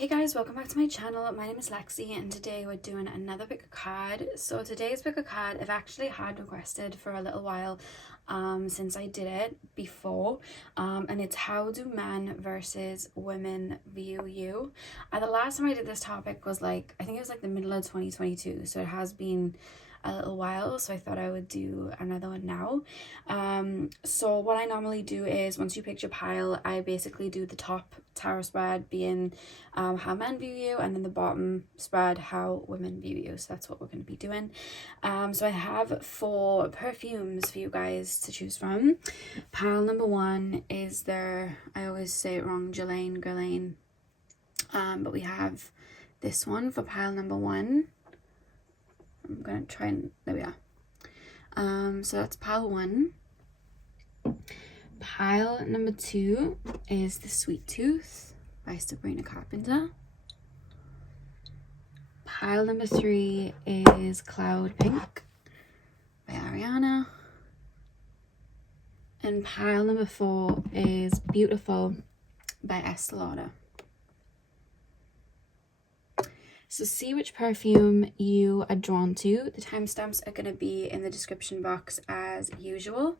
Hey guys, welcome back to my channel. My name is Lexi and today we're doing another pick a card. So today's pick a card I've actually had requested for a little while since I did it before, and it's how do men versus women view you. The last time I did this topic was I think it was the middle of 2022, so it has been a little while, so I thought I would do another one now. So what I normally do is once you pick your pile, I basically do the top tarot spread being how men view you, and then the bottom spread how women view you. So that's what we're going to be doing. So I have 4 perfumes for you guys to choose from. Pile number 1 is I always say it wrong, Guerlain, but we have this one for pile number 1. I'm gonna try and there we are. So that's pile 1. Pile number 2 is the Sweet Tooth by Sabrina Carpenter. Pile number 3 is Cloud Pink by Ariana. And pile number 4 is Beautiful by Estee Lauder. So see which perfume you are drawn to. The timestamps are going to be in the description box as usual.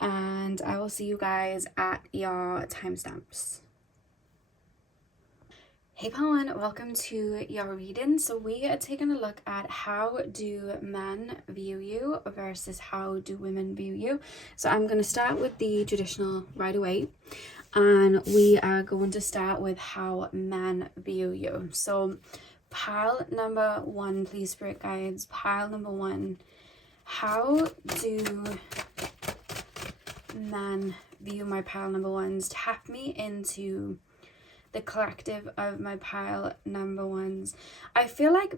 And I will see you guys at your timestamps. Hey Pawan, welcome to your reading. So we are taking a look at how do men view you versus how do women view you. So I'm going to start with the traditional right away. And we are going to start with how men view you. So pile number 1, please, spirit guides. Pile number 1, how do men view my pile number 1s? Tap me into the collective of my pile number 1s. I feel like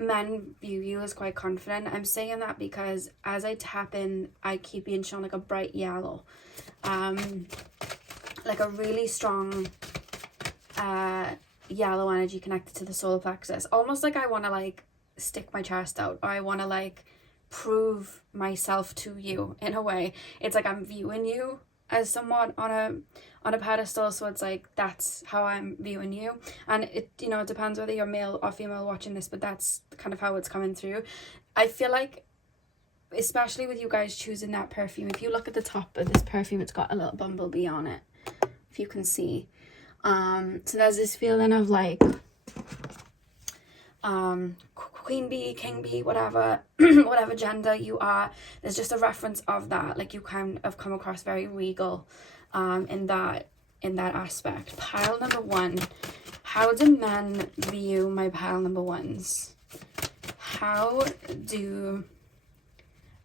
men view you as quite confident. I'm saying that because as I tap in, I keep being shown a bright yellow, like a really strong yellow energy connected to the solar plexus, almost like I want to stick my chest out, or I want to prove myself to you in a way. It's like I'm viewing you as someone on a pedestal, so it's that's how I'm viewing you. And it it depends whether you're male or female watching this, but that's kind of how it's coming through. I feel like, especially with you guys choosing that perfume, if you look at the top of this perfume, it's got a little bumblebee on it, if you can see. So there's this feeling of queen bee, king bee, whatever whatever gender you are, there's just a reference of that, you kind of come across very regal in that aspect. Pile number 1, how do men view my pile number 1s? How do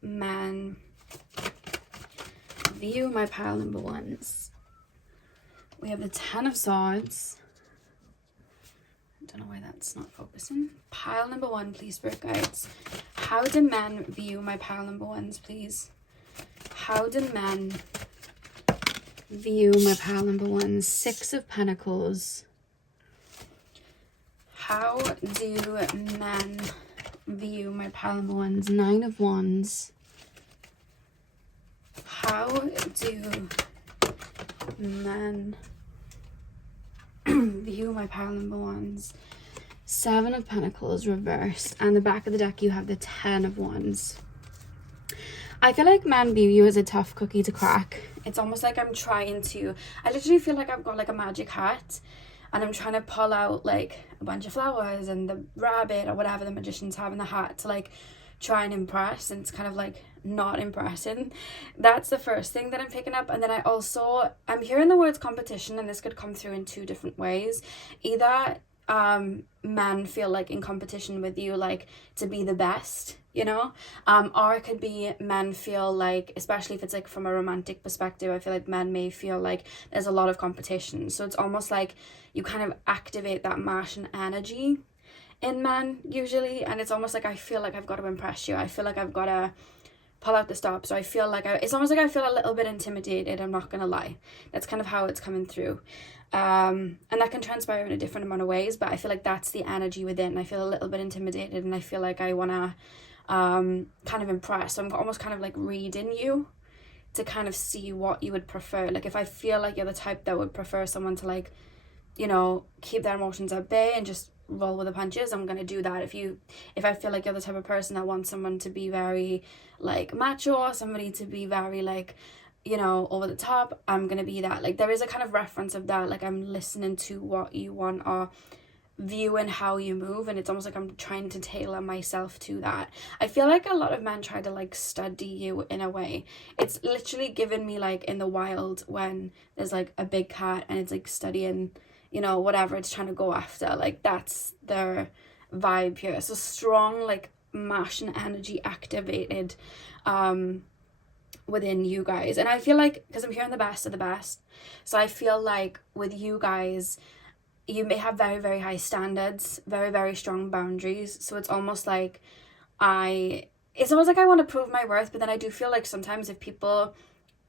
men view my pile number 1s? We have the 10 of Swords. I don't know why that's not focusing. Pile number 1, please, spirit guides. How do men view my pile number 1s, please? How do men view my pile number 1s? 6 of Pentacles. How do men view my pile number 1s? 9 of Wands. How do men view my pile number 1s? 7 of Pentacles reversed, and the back of the deck you have the 10 of Wands. I feel like men view you as a tough cookie to crack. It's almost like I'm trying to, I literally feel like I've got a magic hat and I'm trying to pull out a bunch of flowers and the rabbit or whatever the magicians have in the hat to try and impress, and it's kind of not impressing. That's the first thing that I'm picking up. And then I'm hearing the words competition, and this could come through in 2 different ways. Either men feel in competition with you to be the best, or it could be men feel especially if it's from a romantic perspective, I feel men may feel there's a lot of competition. So it's almost you kind of activate that Martian energy in men usually, and it's almost I feel I've got to impress you. I feel I've got to pull out the stops. So I feel it's almost I feel a little bit intimidated, I'm not gonna lie. That's kind of how it's coming through. And that can transpire in a different amount of ways, but I feel that's the energy within. I feel a little bit intimidated, and I feel I want to kind of impress. So I'm almost kind of reading you to kind of see what you would prefer. If I feel you're the type that would prefer someone to you know, keep their emotions at bay and just roll with the punches, I'm gonna do that. If I feel like you're the type of person that wants someone to be very like macho, or somebody to be very like, you know, over the top, I'm gonna be that. Like, there is a kind of reference of that, like I'm listening to what you want, or viewing how you move, and it's almost like I'm trying to tailor myself to that. I feel like a lot of men try to like study you in a way. It's literally given me like in the wild when there's like a big cat and it's like studying, you know, whatever it's trying to go after. Like, that's their vibe here. It's a strong like Martian energy activated within you guys. And I feel like, because I'm hearing the best of the best, so I feel like with you guys, you may have very, very high standards, very, very strong boundaries. So it's almost like I want to prove my worth, but then I do feel like sometimes if people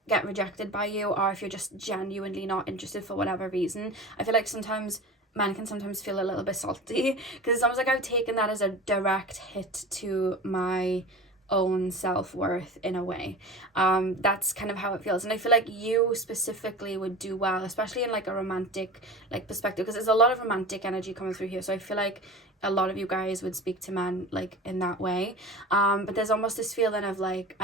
get rejected by you, or if you're just genuinely not interested for whatever reason, I feel like sometimes men can sometimes feel a little bit salty, because it's almost like I've taken that as a direct hit to my own self-worth in a way. That's kind of how it feels, and I feel like you specifically would do well, especially in like a romantic like perspective, because there's a lot of romantic energy coming through here. So I feel like a lot of you guys would speak to men like in that way, but there's almost this feeling of like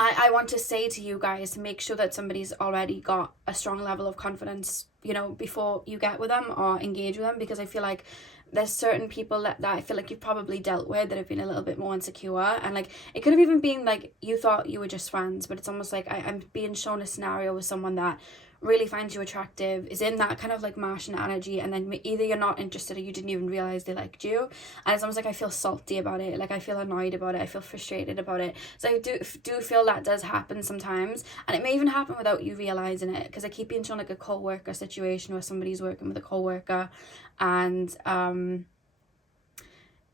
I want to say to you guys to make sure that somebody's already got a strong level of confidence, you know, before you get with them or engage with them, because I feel like there's certain people that I feel like you've probably dealt with that have been a little bit more insecure, and like it could have even been like you thought you were just friends, but it's almost like I'm being shown a scenario with someone that really finds you attractive, is in that kind of like Martian energy, and then either you're not interested or you didn't even realize they liked you, and it's almost like I feel salty about it, like I feel annoyed about it, I feel frustrated about it. So I do feel that does happen sometimes, and it may even happen without you realizing it, because I keep being shown like a co-worker situation where somebody's working with a co-worker, and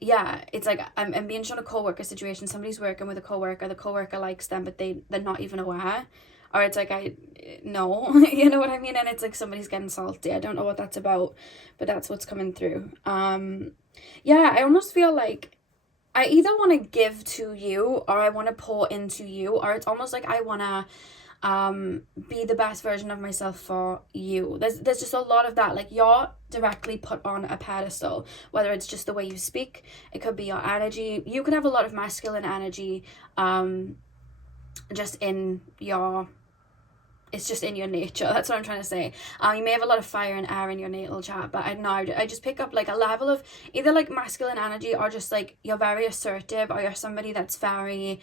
yeah, it's like I'm being shown a co-worker situation, somebody's working with a co-worker, the co-worker likes them, but they're not even aware, or it's like I know you know what I mean, and it's like somebody's getting salty. I don't know what that's about, but that's what's coming through. Yeah, I almost feel like I either want to give to you, or I want to pour into you, or it's almost like I want to be the best version of myself for you. There's just a lot of that, like you're directly put on a pedestal, whether it's just the way you speak, it could be your energy. You could have a lot of masculine energy just in your, it's just in your nature, that's what I'm trying to say. You may have a lot of fire and air in your natal chart, but I know I just pick up like a level of either like masculine energy, or just like you're very assertive, or you're somebody that's very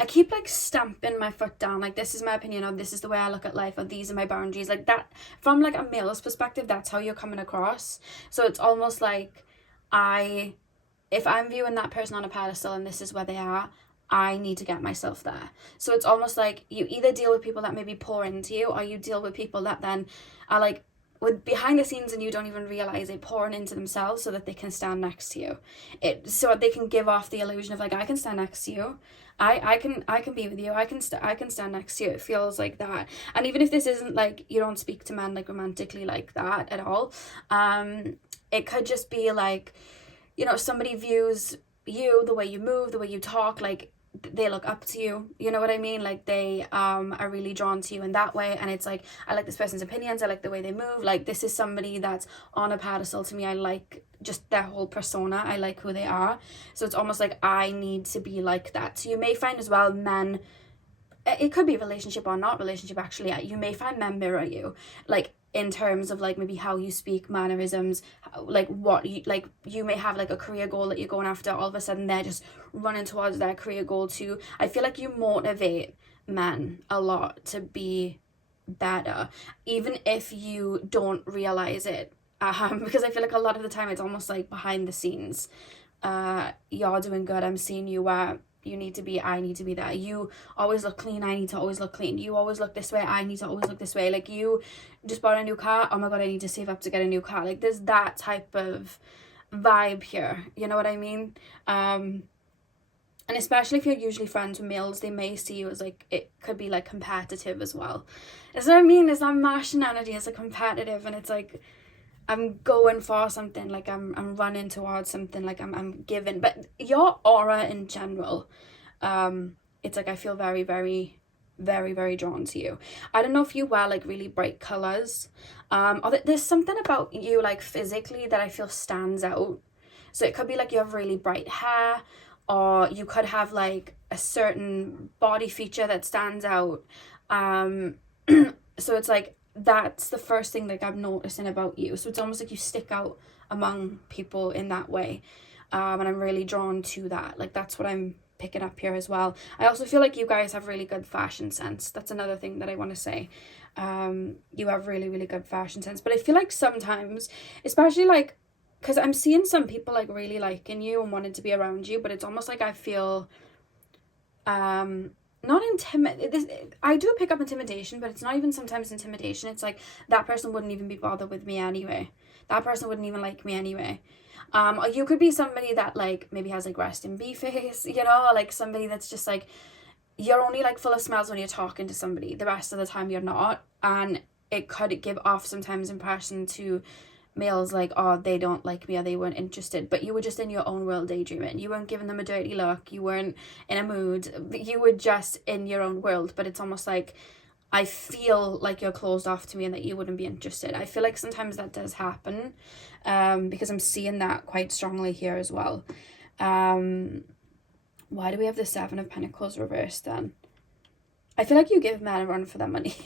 I keep like stamping my foot down, like this is my opinion, or this is the way I look at life, or these are my boundaries, like that. From like a male's perspective, that's how you're coming across. So it's almost like if I'm viewing that person on a pedestal and this is where they are, I need to get myself there. So it's almost like you either deal with people that maybe pour into you, or you deal with people that then are like with behind the scenes and you don't even realize it, pouring into themselves so that they can stand next to you. So they can give off the illusion of like, I can stand next to you. I can be with you. I can stand next to you. It feels like that. And even if this isn't like, you don't speak to men like romantically like that at all, it could just be like, you know, somebody views you, the way you move, the way you talk, like they look up to you, you know what I mean, like they are really drawn to you in that way, and it's like I like this person's opinions, I like the way they move, like this is somebody that's on a pedestal to me, I like just their whole persona, I like who they are. So it's almost like I need to be like that. So you may find as well men, it could be relationship or not relationship actually, you may find men mirror you, like in terms of like maybe how you speak, mannerisms, like what you may have like a career goal that you're going after, all of a sudden they're just running towards their career goal too. I feel like you motivate men a lot to be better, even if you don't realize it, because I feel like a lot of the time it's almost like behind the scenes, you're doing good, I'm seeing you where you need to be, I need to be there. You always look clean, I need to always look clean. You always look this way, I need to always look this way. Like you just bought a new car, oh my god, I need to save up to get a new car. Like there's that type of vibe here, you know what I mean? And especially if you're usually friends with males, they may see you as like, it could be like competitive as well. That's what I mean, is that Martian energy is like competitive, and it's like I'm going for something, like I'm running towards something, like I'm giving. But your aura in general, it's like I feel very, very very, very drawn to you. I don't know if you wear like really bright colors, or there's something about you like physically that I feel stands out. So it could be like you have really bright hair, or you could have like a certain body feature that stands out. So it's like, that's the first thing like I'm noticing about you. So it's almost like you stick out among people in that way. And I'm really drawn to that. Like, that's what I'm picking up here as well. I also feel like you guys have really good fashion sense. That's another thing that I want to say. You have really, really good fashion sense. But I feel like sometimes, especially like, because I'm seeing some people like really liking you and wanting to be around you, but it's almost like I feel not intimidated. I do pick up intimidation, but it's not even sometimes intimidation. It's like, that person wouldn't even be bothered with me anyway. That person wouldn't even like me anyway. Or you could be somebody that like maybe has like resting bee face, you know, like somebody that's just like, you're only like full of smells when you're talking to somebody. The rest of the time you're not. And it could give off sometimes impression to males like, oh, they don't like me, or they weren't interested, but you were just in your own world daydreaming. You weren't giving them a dirty look, you weren't in a mood, you were just in your own world. But it's almost like, I feel like you're closed off to me and that you wouldn't be interested. I feel like sometimes that does happen, because I'm seeing that quite strongly here as well. Why do we have the Seven of Pentacles reversed then? I feel like you give men a run for their money.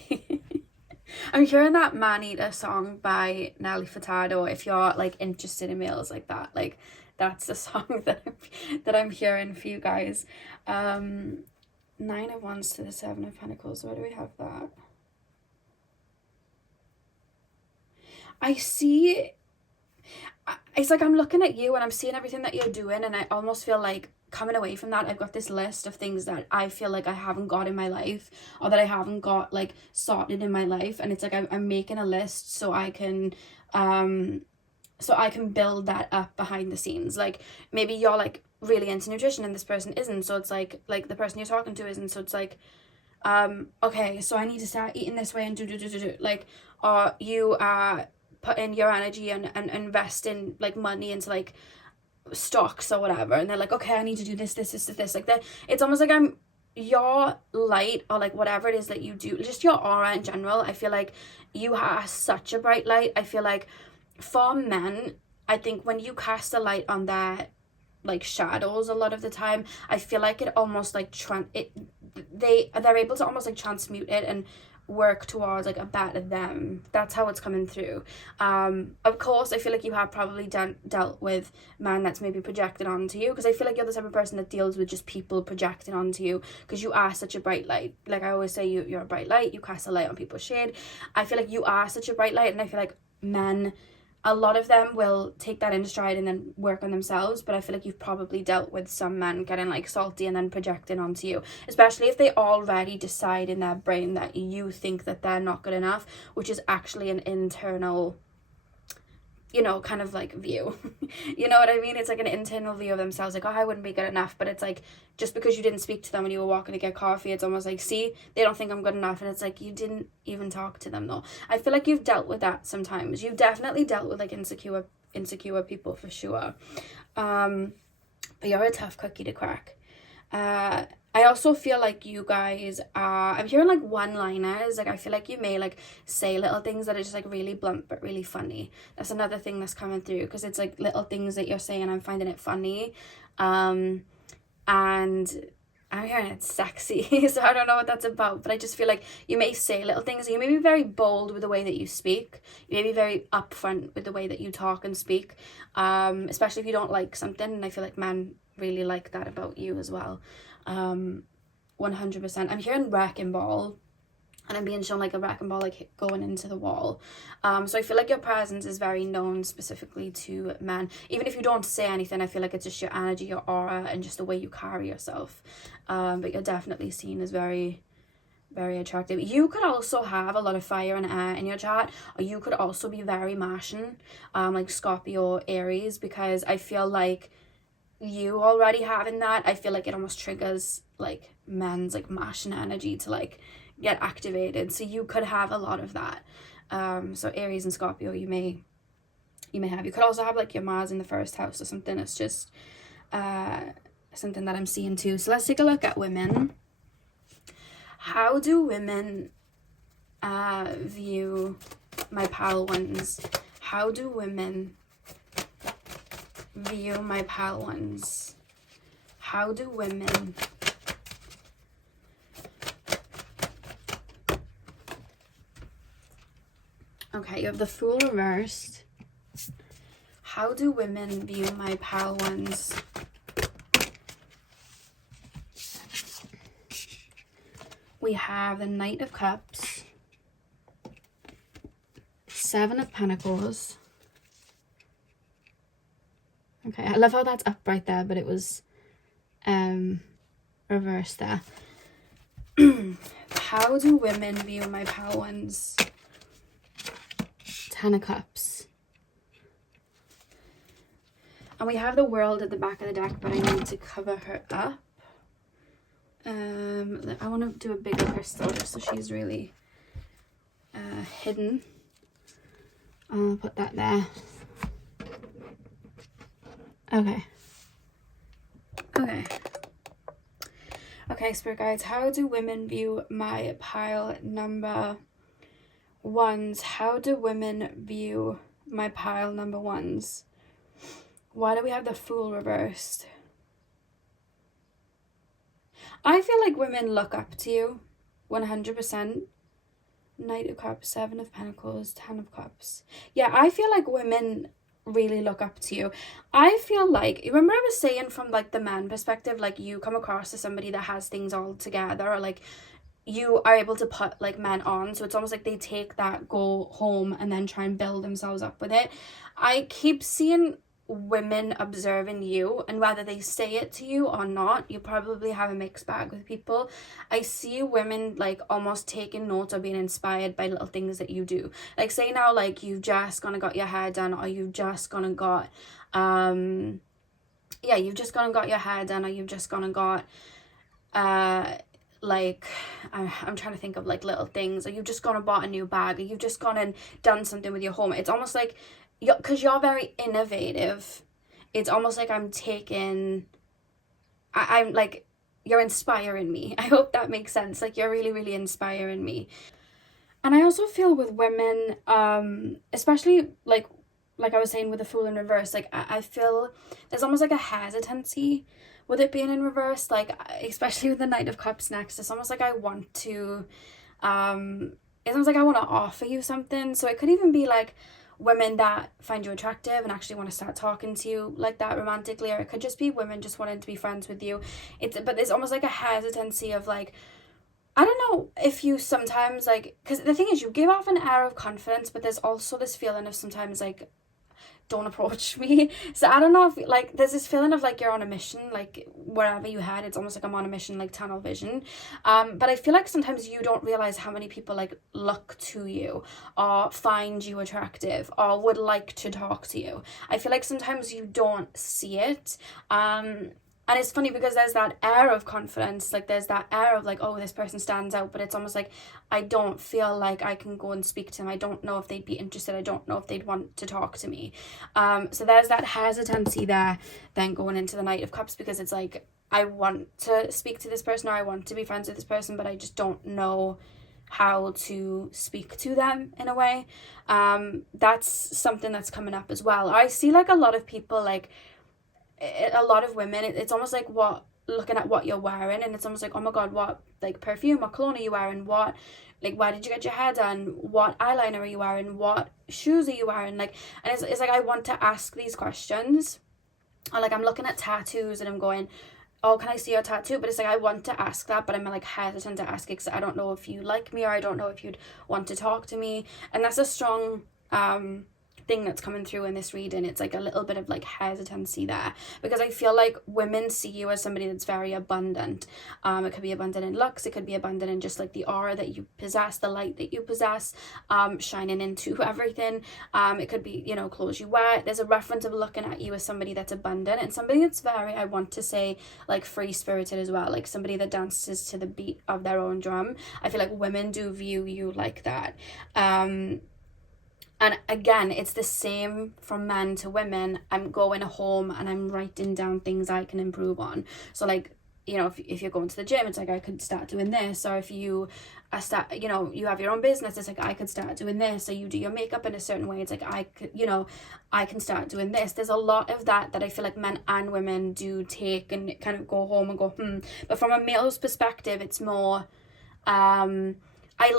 I'm hearing that Man Eater song by Nelly Furtado. If you're like interested in males like that, like that's the song that I'm hearing for you guys. 9 of Wands to the Seven of Pentacles. Where do we have that? I see, it's like I'm looking at you and I'm seeing everything that you're doing, and I almost feel like coming away from that, I've got this list of things that I feel like I haven't got in my life, or that I haven't got like sorted in my life, and it's like I'm making a list so I can build that up behind the scenes. Like, maybe you're like really into nutrition and this person isn't, so it's like the person you're talking to isn't, so it's like okay, so I need to start eating this way and do like, or you put in your energy and invest in like money into like stocks or whatever, and they're like, okay, I need to do this like that. It's almost like I'm your light, or like whatever it is that you do, just your aura in general. I feel like you have such a bright light. I feel like for men, I think when you cast a light on their like shadows a lot of the time, I feel like it almost like they're able to almost like transmute it and work towards like a better them. That's how it's coming through. Of course, I feel like you have probably dealt with man that's maybe projected onto you, because I feel like you're the type of person that deals with just people projecting onto you, because you are such a bright light. Like I always say, you're a bright light, you cast a light on people's shade. I feel like you are such a bright light, and I feel like men, a lot of them will take that in stride and then work on themselves, but I feel like you've probably dealt with some men getting like salty and then projecting onto you, especially if they already decide in their brain that you think that they're not good enough, which is actually an internal, you know, kind of like view. You know what I mean? It's like an internal view of themselves, like, oh, I wouldn't be good enough. But it's like, just because you didn't speak to them when you were walking to get coffee, it's almost like, see, they don't think I'm good enough. And it's like, you didn't even talk to them though. I feel like you've dealt with that sometimes. You've definitely dealt with like insecure people for sure. But you're a tough cookie to crack. I also feel like you guys are, I'm hearing like one-liners. Like I feel like you may like say little things that are just like really blunt but really funny. That's another thing that's coming through, because it's like little things that you're saying, I'm finding it funny. And I'm hearing it's sexy. So I don't know what that's about, but I just feel like you may say little things. You may be very bold with the way that you speak. You may be very upfront with the way that you talk and speak, especially if you don't like something. And I feel like men really like that about you as well. 100%. I'm hearing wrecking ball, and I'm being shown like a wrecking ball like going into the wall. So I feel like your presence is very known specifically to men. Even if you don't say anything, I feel like it's just your energy, your aura, and just the way you carry yourself. But you're definitely seen as very, very attractive. You could also have a lot of fire and air in your chart, or you could also be very Martian, like Scorpio, Aries, because I feel like you already having that, I feel like it almost triggers like men's like Martian energy to like get activated. So you could have a lot of that. So Aries and Scorpio, you may have. You could also have like your Mars in the first house or something. It's just something that I'm seeing too. So let's take a look at women. How do women view my pale ones? How do women view my pale ones? How do women okay, you have the Fool reversed. How do women view my pale ones? We have the Knight of Cups, Seven of Pentacles. Okay, I love how that's up right there, but it was reversed there. How do women view my pale ones? Ten of Cups. And we have the World at the back of the deck, but I need to cover her up. I want to do a bigger crystal just so she's really hidden. I'll put that there. Okay, Spirit Guides, how do women view my pile number ones? How do women view my pile number ones? Why do we have the Fool reversed? I feel like women look up to you 100%. Knight of Cups, Seven of Pentacles, Ten of Cups. Yeah, I feel like women really look up to you. I feel like, remember I was saying from like the man perspective, like you come across as somebody that has things all together, or like you are able to put like men on, so it's almost like they take that, go home, and then try and build themselves up with it. I keep seeing women observing you, and whether they say it to you or not, you probably have a mixed bag with people. I see women like almost taking notes or being inspired by little things that you do. Like say now, like you've just gonna got your hair done, or you've just gonna got you've just gonna got your hair done, or you've just gonna got like I'm trying to think of like little things, or you've just gone and bought a new bag, or you've just gone and done something with your home. It's almost like because you're very innovative, it's almost like I'm like, you're inspiring me. I hope that makes sense. Like you're really, really inspiring me. And I also feel with women, especially like I was saying with the Fool in reverse, like I feel there's almost like a hesitancy with it being in reverse, like especially with the Knight of Cups next. It's almost like I want to, it's almost like I want to offer you something. So it could even be like women that find you attractive and actually want to start talking to you like that romantically, or it could just be women just wanting to be friends with you. But there's almost like a hesitancy of like, I don't know if you sometimes like, because the thing is you give off an air of confidence, but there's also this feeling of sometimes like, don't approach me. So I don't know if like there's this feeling of like you're on a mission, like wherever you head, it's almost like I'm on a mission, like tunnel vision. But I feel like sometimes you don't realize how many people like look to you or find you attractive or would like to talk to you. I feel like sometimes you don't see it. And it's funny because there's that air of confidence, like there's that air of like, oh, this person stands out, but it's almost like I don't feel like I can go and speak to them. I don't know if they'd be interested. I don't know if they'd want to talk to me. So there's that hesitancy there then going into the Knight of Cups, because it's like I want to speak to this person or I want to be friends with this person, but I just don't know how to speak to them in a way. That's something that's coming up as well. I see like a lot of people, like a lot of women, it's almost like looking at what you're wearing, and it's almost like, oh my god, what like perfume or cologne are you wearing, what like where did you get your hair done, what eyeliner are you wearing, what shoes are you wearing, like, and it's like I want to ask these questions. Or like I'm looking at tattoos and I'm going, oh, can I see your tattoo? But it's like I want to ask that, but I'm like hesitant to ask it because I don't know if you like me, or I don't know if you'd want to talk to me. And that's a strong thing that's coming through in this reading. It's like a little bit of like hesitancy there, because I feel like women see you as somebody that's very abundant. It could be abundant in looks, it could be abundant in just like the aura that you possess, the light that you possess, shining into everything. It could be, you know, clothes you wear. There's a reference of looking at you as somebody that's abundant and somebody that's very, I want to say, like free-spirited as well, like somebody that dances to the beat of their own drum. I feel like women do view you like that. And again, it's the same from men to women. I'm going home and I'm writing down things I can improve on. So like you know, if you're going to the gym, it's like I could start doing this. Or if you you know, you have your own business, it's like I could start doing this. Or you do your makeup in a certain way, it's like I could, you know, I can start doing this. There's a lot of that I feel like men and women do take and kind of go home and go but from a male's perspective, it's more I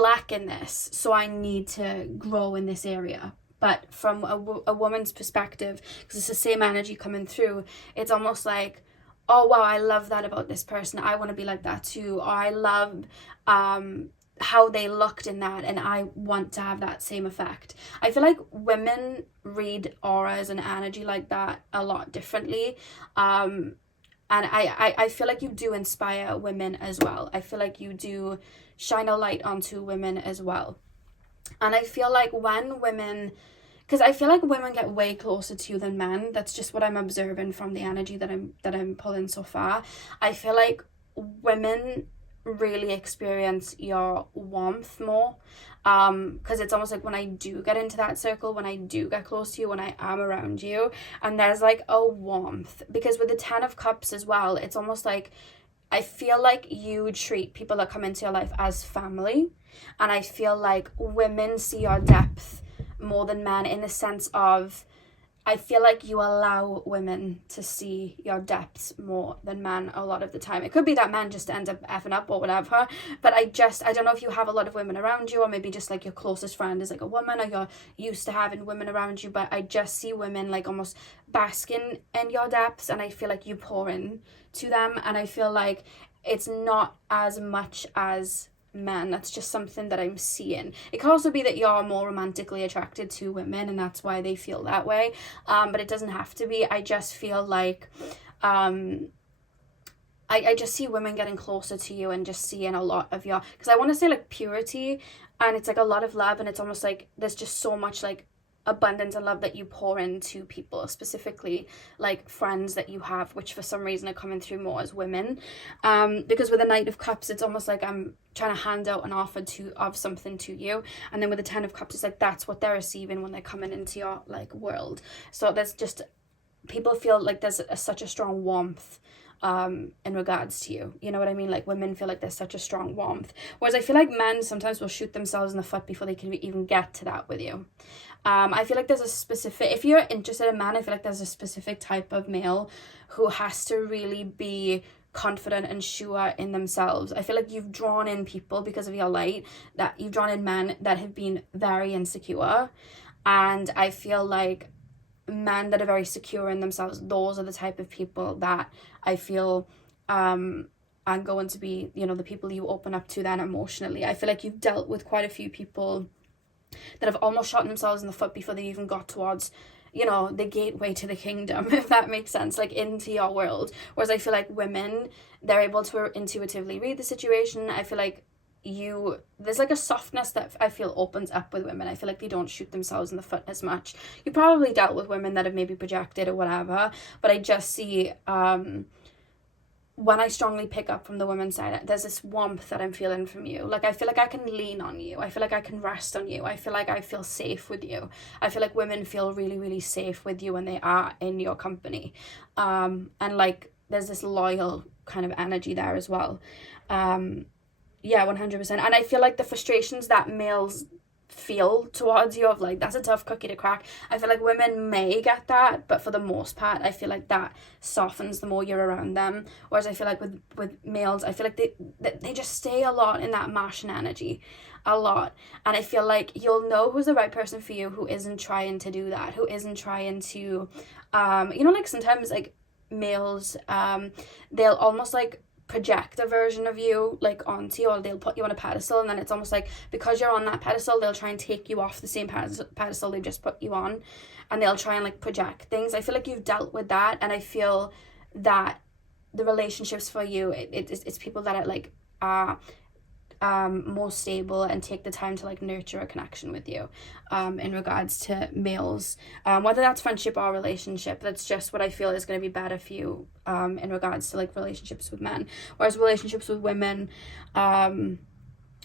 lack in this, so I need to grow in this area. But from a woman's perspective, because it's the same energy coming through, it's almost like, oh wow, I love that about this person, I want to be like that too. Or I love how they looked in that, and I want to have that same effect. I feel like women read auras and energy like that a lot differently. And I feel like you do inspire women as well. I feel like you do shine a light onto women as well. And I feel like when women, because I feel like women get way closer to you than men. That's just what I'm observing from the energy that I'm pulling so far. I feel like women really experience your warmth more, because it's almost like when I do get into that circle, when I do get close to you, when I am around you, and there's like a warmth. Because with the 10 of Cups as well, it's almost like I feel like you treat people that come into your life as family, and I feel like women see your depth more than men, in the sense of I feel like you allow women to see your depths more than men a lot of the time. It could be that men just end up effing up or whatever, but I don't know if you have a lot of women around you, or maybe just like your closest friend is like a woman, or you're used to having women around you, but I just see women like almost basking in your depths, and I feel like you pour in to them, and I feel like it's not as much as men. That's just something that I'm seeing. It could also be that you're more romantically attracted to women, and that's why they feel that way, but it doesn't have to be. I just feel like I just see women getting closer to you, and just seeing a lot of your, because I want to say like purity, and it's like a lot of love, and it's almost like there's just so much like abundance and love that you pour into people, specifically like friends that you have, which for some reason are coming through more as women, because with the Knight of Cups, it's almost like I'm trying to hand out an offer of something to you, and then with the 10 of Cups, it's like that's what they're receiving when they're coming into your like world. So there's just, people feel like there's such a strong warmth in regards to you, you know what I mean? Like women feel like there's such a strong warmth, whereas I feel like men sometimes will shoot themselves in the foot before they can even get to that with you. I feel like there's a specific, if you're interested in men, I feel like there's a specific type of male who has to really be confident and sure in themselves. I feel like you've drawn in people because of your light, that you've drawn in men that have been very insecure, and I feel like men that are very secure in themselves, those are the type of people that I feel are going to be, you know, the people you open up to then emotionally. I feel like you've dealt with quite a few people that have almost shot themselves in the foot before they even got towards, you know, the gateway to the kingdom, if that makes sense, like into your world. Whereas I feel like women, they're able to intuitively read the situation. I feel like there's like a softness that I feel opens up with women. I feel like they don't shoot themselves in the foot as much. You probably dealt with women that have maybe projected or whatever, but I just see when I strongly pick up from the women's side, there's this warmth that I'm feeling from you. Like I feel like I can lean on you, I feel like I can rest on you, I feel like I feel safe with you. I feel like women feel really, really safe with you when they are in your company, and like there's this loyal kind of energy there as well. Yeah, 100%. And I feel like the frustrations that males feel towards you, of like, that's a tough cookie to crack, I feel like women may get that, but for the most part I feel like that softens the more you're around them. Whereas I feel like with males, I feel like they just stay a lot in that Martian energy, a lot. And I feel like you'll know who's the right person for you, who isn't trying to do that, who isn't trying to you know, like sometimes like males, they'll almost like project a version of you like onto you, or they'll put you on a pedestal, and then it's almost like because you're on that pedestal, they'll try and take you off the same pedestal they've just put you on, and they'll try and like project things. I feel like you've dealt with that, and I feel that the relationships for you, it's people that are like more stable and take the time to like nurture a connection with you, in regards to males, whether that's friendship or relationship. That's just what I feel is going to be better for you, in regards to like relationships with men. Whereas relationships with women, I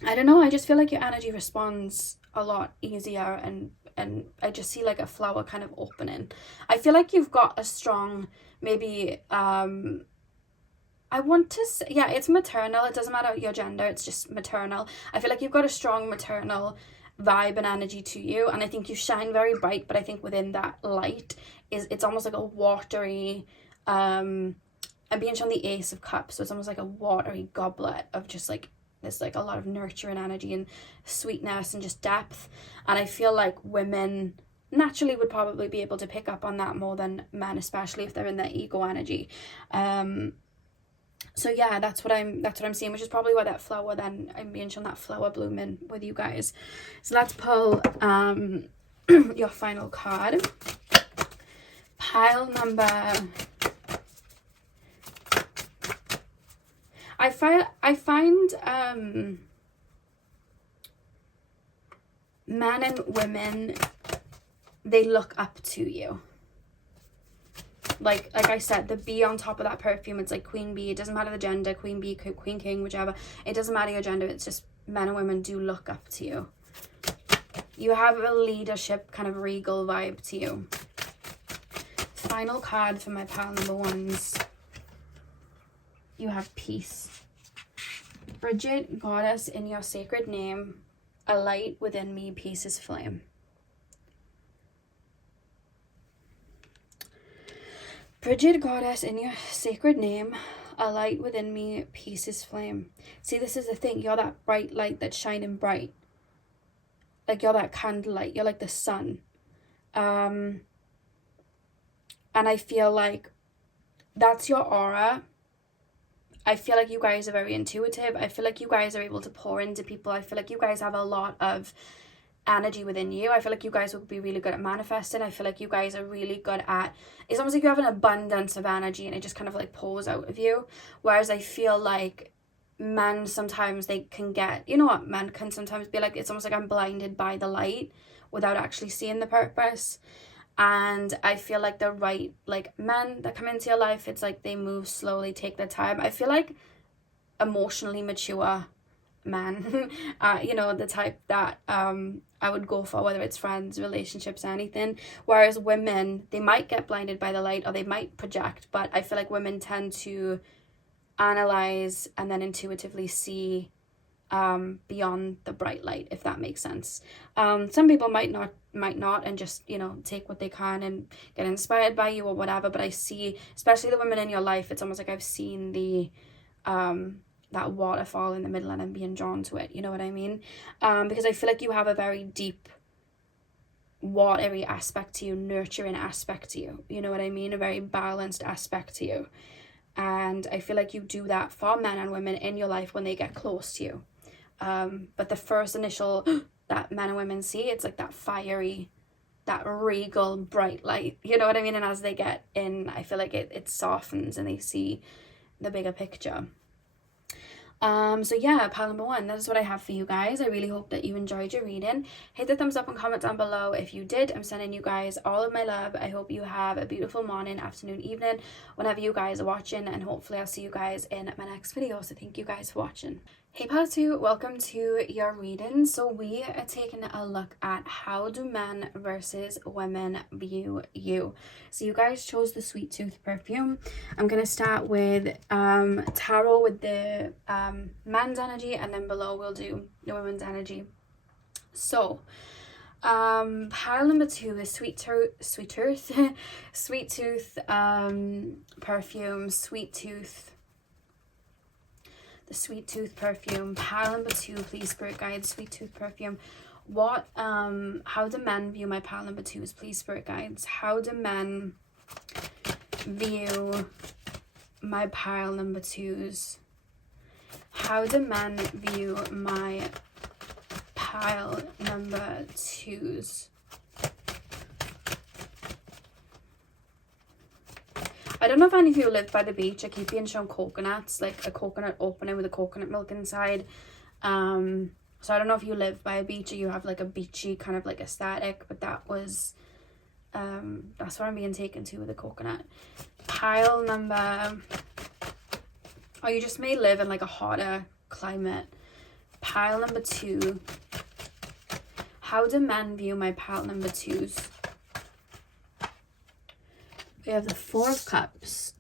don't know, I just feel like your energy responds a lot easier, and I just see like a flower kind of opening. I feel like you've got a strong, maybe I want to say, yeah, it's maternal. It doesn't matter your gender, it's just maternal. I feel like you've got a strong maternal vibe and energy to you, and I think you shine very bright, but I think within that light it's almost like a watery, I'm being shown the Ace of Cups, so it's almost like a watery goblet of just like, there's like a lot of nurture and energy and sweetness and just depth, and I feel like women naturally would probably be able to pick up on that more than men, especially if they're in their ego energy. So yeah, that's what I'm seeing, which is probably why that flower, then I'm being shown that flower blooming with you guys. So let's pull your final card. Pile number, I find men and women, they look up to you. Like I said, the bee on top of that perfume, it's like queen bee. It doesn't matter the gender, queen bee, queen king, whichever. It doesn't matter your gender. It's just men and women do look up to you. You have a leadership kind of regal vibe to you. Final card for my pile number ones. You have peace. Frigid goddess, in your sacred name, a light within me, peace is flame. Frigid goddess, in your sacred name, a light within me, peace is flame. See, this is the thing. You're that bright light that's shining bright. Like, you're that candlelight. You're like the sun. And I feel like that's your aura. I feel like you guys are very intuitive. I feel like you guys are able to pour into people. I feel like you guys have a lot of energy within you. I feel like you guys would be really good at manifesting. I feel like you guys are really good at, it's almost like you have an abundance of energy and it just kind of like pours out of you. Whereas I feel like men sometimes, they can get, you know what, men can sometimes be like, it's almost like I'm blinded by the light without actually seeing the purpose. And I feel like the right, like, men that come into your life, it's like they move slowly, take their time. I feel like emotionally mature men, you know, the type that I would go for, whether it's friends, relationships, anything. Whereas women, they might get blinded by the light or they might project, but I feel like women tend to analyze and then intuitively see beyond the bright light, if that makes sense. Some people might not, and just, you know, take what they can and get inspired by you or whatever. But I see, especially the women in your life, it's almost like I've seen the that waterfall in the middle and I'm being drawn to it, you know what I mean? Because I feel like you have a very deep watery aspect to you, nurturing aspect to you, you know what I mean? A very balanced aspect to you. And I feel like you do that for men and women in your life when they get close to you. But the first initial that men and women see, it's like that fiery, that regal, bright light, you know what I mean? And as they get in, I feel like it softens and they see the bigger picture. So yeah, pile number one, that is what I have for you guys. I really hope that you enjoyed your reading. Hit the thumbs up and comment down below if you did. I'm sending you guys all of my love. I hope you have a beautiful morning, afternoon, evening, whenever you guys are watching, and hopefully I'll see you guys in my next video. So thank you guys for watching. Hey part 2, welcome to your reading. So we are taking a look at how do men versus women view you. So you guys chose the Sweet Tooth perfume. I'm going to start with tarot with the man's energy, and then below we'll do the women's energy. So pile number 2 is Sweet Tooth perfume, Sweet Tooth. The Sweet Tooth perfume. Pile number 2, please, spirit guides. Sweet Tooth perfume. What how do men view my pile number 2s, please, spirit guides? How do men view my pile number 2s? How do men view my pile number 2s? I don't know if any of you live by the beach. I keep being shown coconuts, like a coconut opening with a coconut milk inside. So I don't know if you live by a beach or you have like a beachy kind of like aesthetic, but that was, that's what I'm being taken to with a coconut. Pile number, or you just may live in like a hotter climate. Pile number 2. How do men view my pile number 2s? We have the 4 of Cups.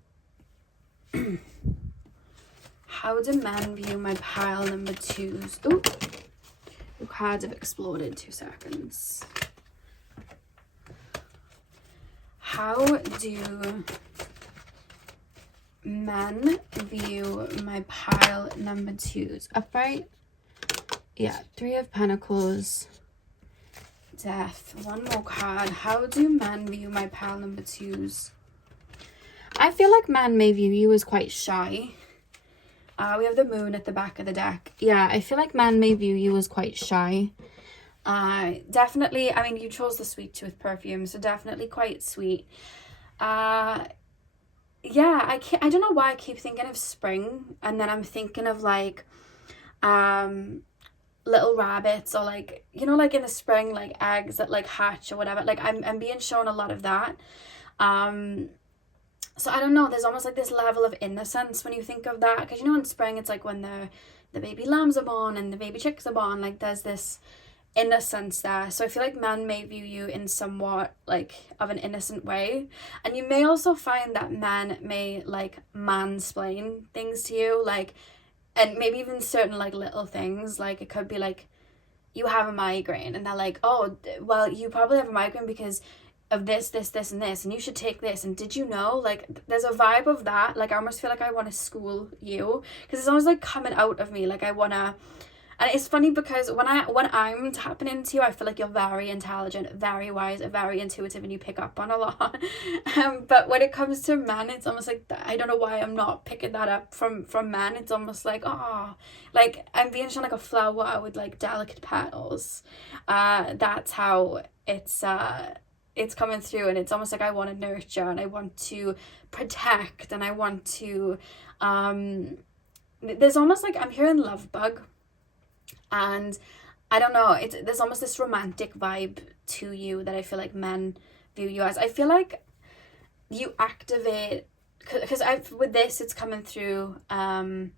How do men view my pile number 2s? Ooh, the cards have exploded. 2 seconds. How do men view my pile number 2s? Upright? Yeah, 3 of Pentacles. Death. One more card. How do men view my pile number 2s? I feel like men may view you as quite shy. We have the moon at the back of the deck. Yeah, I feel like men may view you as quite shy. Definitely, I mean, you chose the Sweet Tooth perfume, so definitely quite sweet. Yeah, I don't know why I keep thinking of spring, and then I'm thinking of like little rabbits, or like, you know, like in the spring, like eggs that like hatch or whatever. Like I'm being shown a lot of that. So I don't know, there's almost like this level of innocence when you think of that, because you know in spring it's like when the baby lambs are born and the baby chicks are born, like there's this innocence there. So I feel like men may view you in somewhat like of an innocent way, and you may also find that men may like mansplain things to you, like, and maybe even certain like little things, like it could be like you have a migraine and they're like, oh well, you probably have a migraine because of this and this, and you should take this, and did you know, like there's a vibe of that. Like I almost feel like I want to school you, because it's almost like coming out of me, like I want to. And it's funny because when I'm tapping into you, I feel like you're very intelligent, very wise, very intuitive, and you pick up on a lot. But when it comes to men, it's almost like, I don't know why I'm not picking that up from men. It's almost like, oh, like I'm being shown like a flower with like delicate petals. That's how it's coming through, and it's almost like I want to nurture and I want to protect and I want to there's almost like I'm hearing love bug, and I don't know, there's almost this romantic vibe to you that I feel like men view you as. I feel like you activate, because with this it's coming through men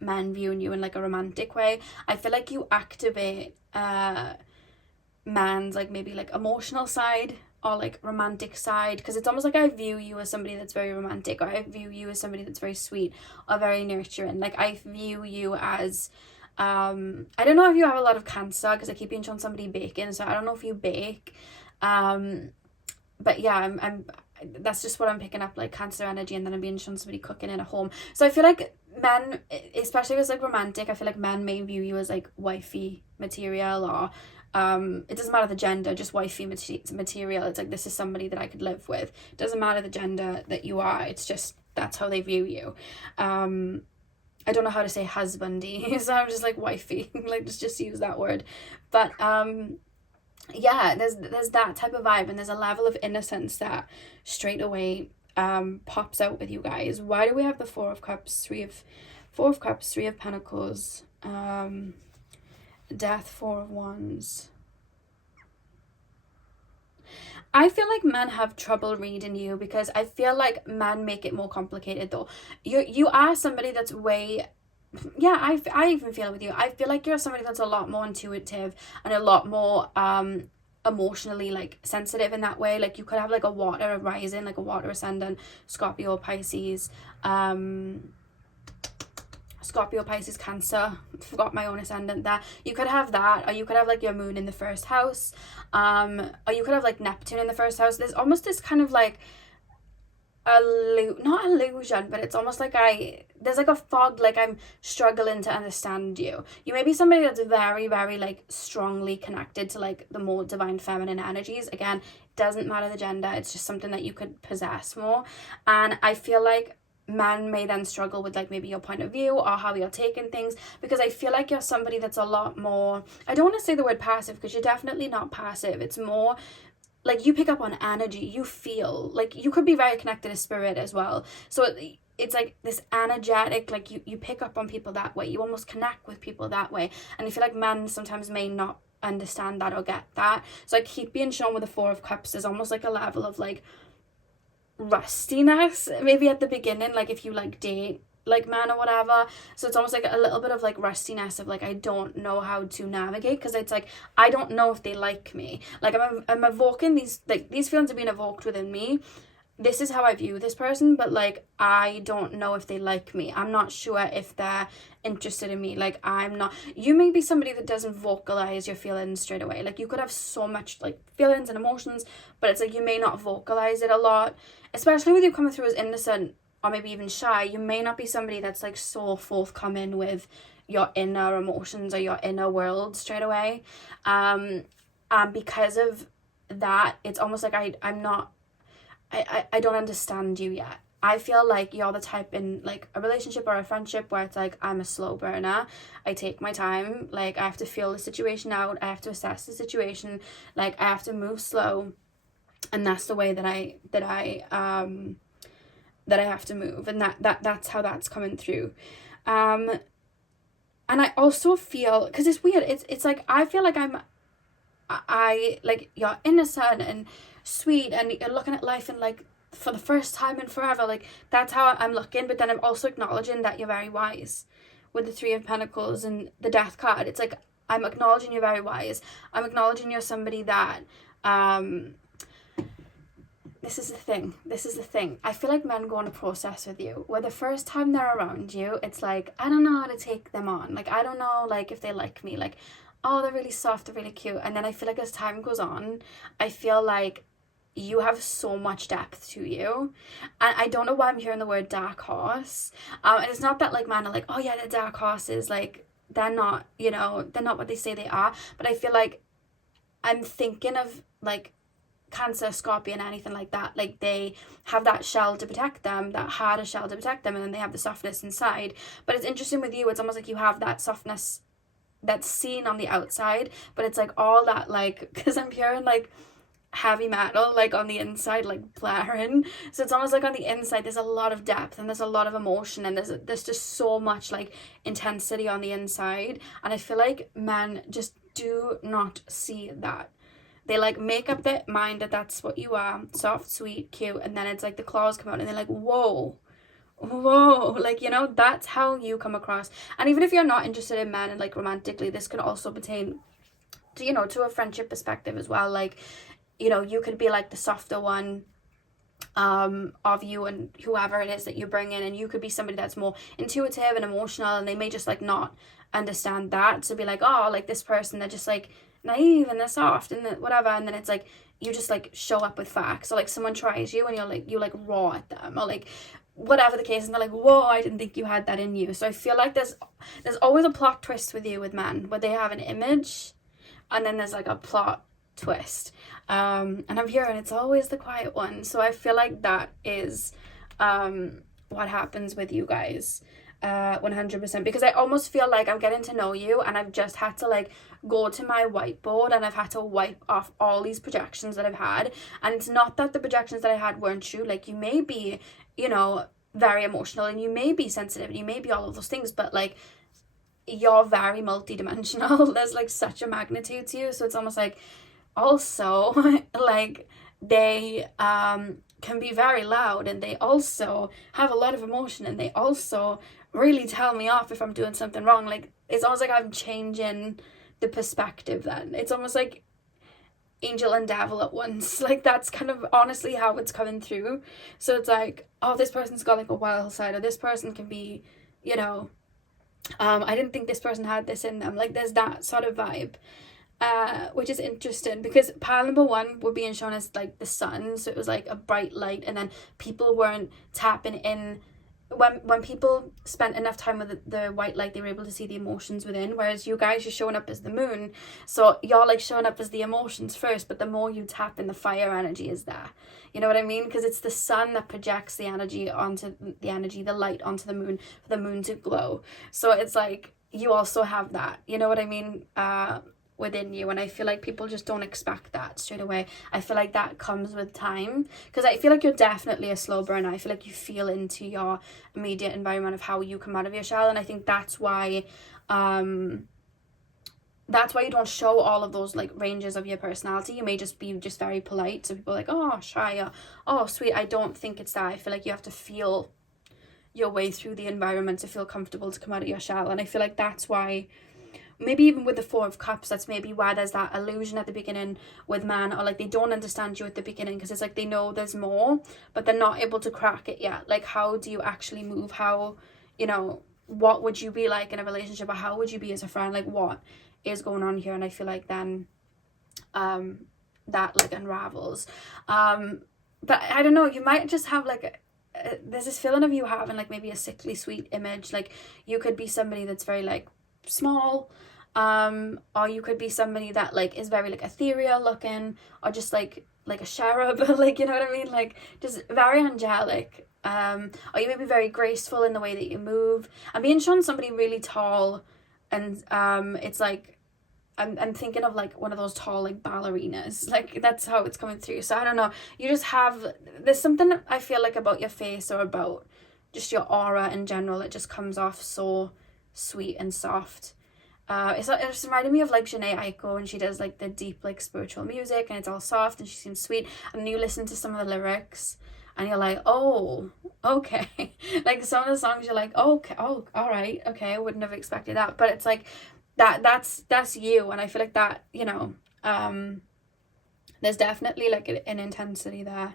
viewing you in like a romantic way. I feel like you activate man's like maybe like emotional side or like romantic side, because it's almost like I view you as somebody that's very romantic, or I view you as somebody that's very sweet or very nurturing. Like I view you as I don't know if you have a lot of Cancer, because I keep being shown somebody baking, so I don't know if you bake, but yeah, I'm that's just what I'm picking up, like Cancer energy, and then I'm being shown somebody cooking in a home. So I feel like men, especially if it's like romantic, I feel like men may view you as like wifey material, or it doesn't matter the gender, just wifey material. It's like, this is somebody that I could live with. It doesn't matter the gender that you are, it's just that's how they view you. I don't know how to say husbandy, so I'm just like wifey, like just use that word. But yeah, there's that type of vibe, and there's a level of innocence that straight away pops out with you guys. Why do we have the Four of Cups, Three of Pentacles, Death, Four of Wands? I feel like men have trouble reading you, because I feel like men make it more complicated though. You are somebody that's way, yeah, I even feel it with you. I feel like you're somebody that's a lot more intuitive and a lot more emotionally like sensitive in that way. Like you could have like a water rising, like a water ascendant, Scorpio, Pisces, Cancer. Forgot my own ascendant there. You could have that, or you could have like your moon in the first house, or you could have like Neptune in the first house. There's almost this kind of like not illusion, but it's almost like there's like a fog, like I'm struggling to understand you. You may be somebody that's very, very like strongly connected to like the more divine feminine energies. Again, doesn't matter the gender, it's just something that you could possess more. And I feel like men may then struggle with like maybe your point of view or how you're taking things, because I feel like you're somebody that's a lot more, I don't want to say the word passive, because you're definitely not passive. It's more like you pick up on energy, you feel like you could be very connected to spirit as well. So it's like this energetic, like you pick up on people that way, you almost connect with people that way. And I feel like men sometimes may not understand that or get that. So I keep being shown with the Four of Cups, there's almost like a level of like rustiness maybe at the beginning, like if you like date like man or whatever. So it's almost like a little bit of like rustiness of like, I don't know how to navigate, because it's like I don't know if they like me. Like I'm evoking these, like these feelings are being evoked within me, this is how I view this person, but like I don't know if they like me. I'm not sure if they're interested in me. Like I'm not, you may be somebody that doesn't vocalize your feelings straight away. Like you could have so much like feelings and emotions, but it's like you may not vocalize it a lot, especially with you coming through as innocent or maybe even shy. You may not be somebody that's like so forthcoming with your inner emotions or your inner world straight away. And because of that, it's almost like I don't understand you yet. I feel like you're the type in like a relationship or a friendship where it's like, I'm a slow burner. I take my time. Like I have to feel the situation out. I have to assess the situation. Like I have to move slow. And that's the way that I have to move. And that's how that's coming through. And I also feel, because it's weird, it's like I feel like I like you're innocent and sweet and you're looking at life and like for the first time in forever, like that's how I'm looking. But then I'm also acknowledging that you're very wise with the Three of Pentacles and the Death card. It's like I'm acknowledging you're very wise. I'm acknowledging you're somebody that this is the thing. I feel like men go on a process with you where the first time they're around you, it's like, I don't know how to take them on. Like, I don't know, like, if they like me. Like, oh, they're really soft, they're really cute. And then I feel like as time goes on, I feel like you have so much depth to you. And I don't know why I'm hearing the word dark horse. And it's not that, like, men are like, oh, yeah, the dark horses. Like, they're not, you know, they're not what they say they are. But I feel like I'm thinking of, like, Cancer, Scorpion, anything like that, like they have that shell to protect them, that harder shell to protect them, and then they have the softness inside. But it's interesting with you, it's almost like you have that softness that's seen on the outside, but it's like all that, like, because I'm hearing like heavy metal like on the inside, like blaring. So it's almost like on the inside there's a lot of depth and there's a lot of emotion and there's just so much like intensity on the inside. And I feel like men just do not see that. They like make up their mind that that's what you are, soft, sweet, cute, and then it's like the claws come out and they're like, whoa, like, you know, that's how you come across. And even if you're not interested in men and like romantically, this can also pertain to, you know, to a friendship perspective as well. Like, you know, you could be like the softer one of you and whoever it is that you bring in, and you could be somebody that's more intuitive and emotional, and they may just like not understand that. So be like, oh, like this person, they're just like naive and they're soft and whatever, and then it's like you just like show up with facts. Or like someone tries you and you like raw at them, or like whatever the case, and they're like, whoa, I didn't think you had that in you. So I feel like there's always a plot twist with you with men, where they have an image and then there's like a plot twist, and I'm hearing it's always the quiet one. So I feel like that is what happens with you guys 100%, because I almost feel like I'm getting to know you and I've just had to like go to my whiteboard and I've had to wipe off all these projections that I've had. And it's not that the projections that I had weren't true. Like, you may be, you know, very emotional and you may be sensitive and you may be all of those things, but like you're very multidimensional. There's like such a magnitude to you. So it's almost like also like they can be very loud, and they also have a lot of emotion, and they also really tell me off if I'm doing something wrong. Like, it's almost like I'm changing the perspective then. It's almost like angel and devil at once. Like, that's kind of honestly how it's coming through. So it's like, oh, this person's got like a wild side, or this person can be, you know, I didn't think this person had this in them. Like, there's that sort of vibe. Which is interesting, because pile number one were being shown as like the sun, so it was like a bright light, and then people weren't tapping in. When people spent enough time with the white light, they were able to see the emotions within, whereas you guys are showing up as the moon, so you're like showing up as the emotions first, but the more you tap in, the fire energy is there. You know what I mean? Because it's the sun that projects the light onto the moon, for the moon to glow. So it's like you also have that, you know what I mean, within you. And I feel like people just don't expect that straight away. I feel like that comes with time, because I feel like you're definitely a slow burner. I feel like you feel into your immediate environment of how you come out of your shell, and I think that's why you don't show all of those like ranges of your personality. You may just be just very polite, so people are like, oh, shy, or oh, sweet. I don't think it's that. I feel like you have to feel your way through the environment to feel comfortable to come out of your shell, and I feel like that's why maybe even with the Four of Cups, that's maybe why there's that illusion at the beginning with man, or like they don't understand you at the beginning because it's like they know there's more, but they're not able to crack it yet. Like, how do you actually move? How, you know, what would you be like in a relationship, or how would you be as a friend? Like, what is going on here? And I feel like then that like unravels. But I don't know, you might just have like there's this feeling of you having like maybe a sickly sweet image. Like, you could be somebody that's very like small, or you could be somebody that like is very like ethereal looking, or just like a cherub, like, you know what I mean, like just very angelic. Or you may be very graceful in the way that you move. I'm being shown somebody really tall, and it's like I'm thinking of like one of those tall like ballerinas, like that's how it's coming through. So I don't know, you just have, there's something I feel like about your face, or about just your aura in general, it just comes off so sweet and soft. It just reminded me of like Jhené Aiko, when she does like the deep like spiritual music, and it's all soft and she seems sweet, and then you listen to some of the lyrics and you're like, oh, okay. Like some of the songs you're like, oh, okay, oh, all right, okay, I wouldn't have expected that. But it's like that's you. And I feel like that, you know, there's definitely like an intensity there.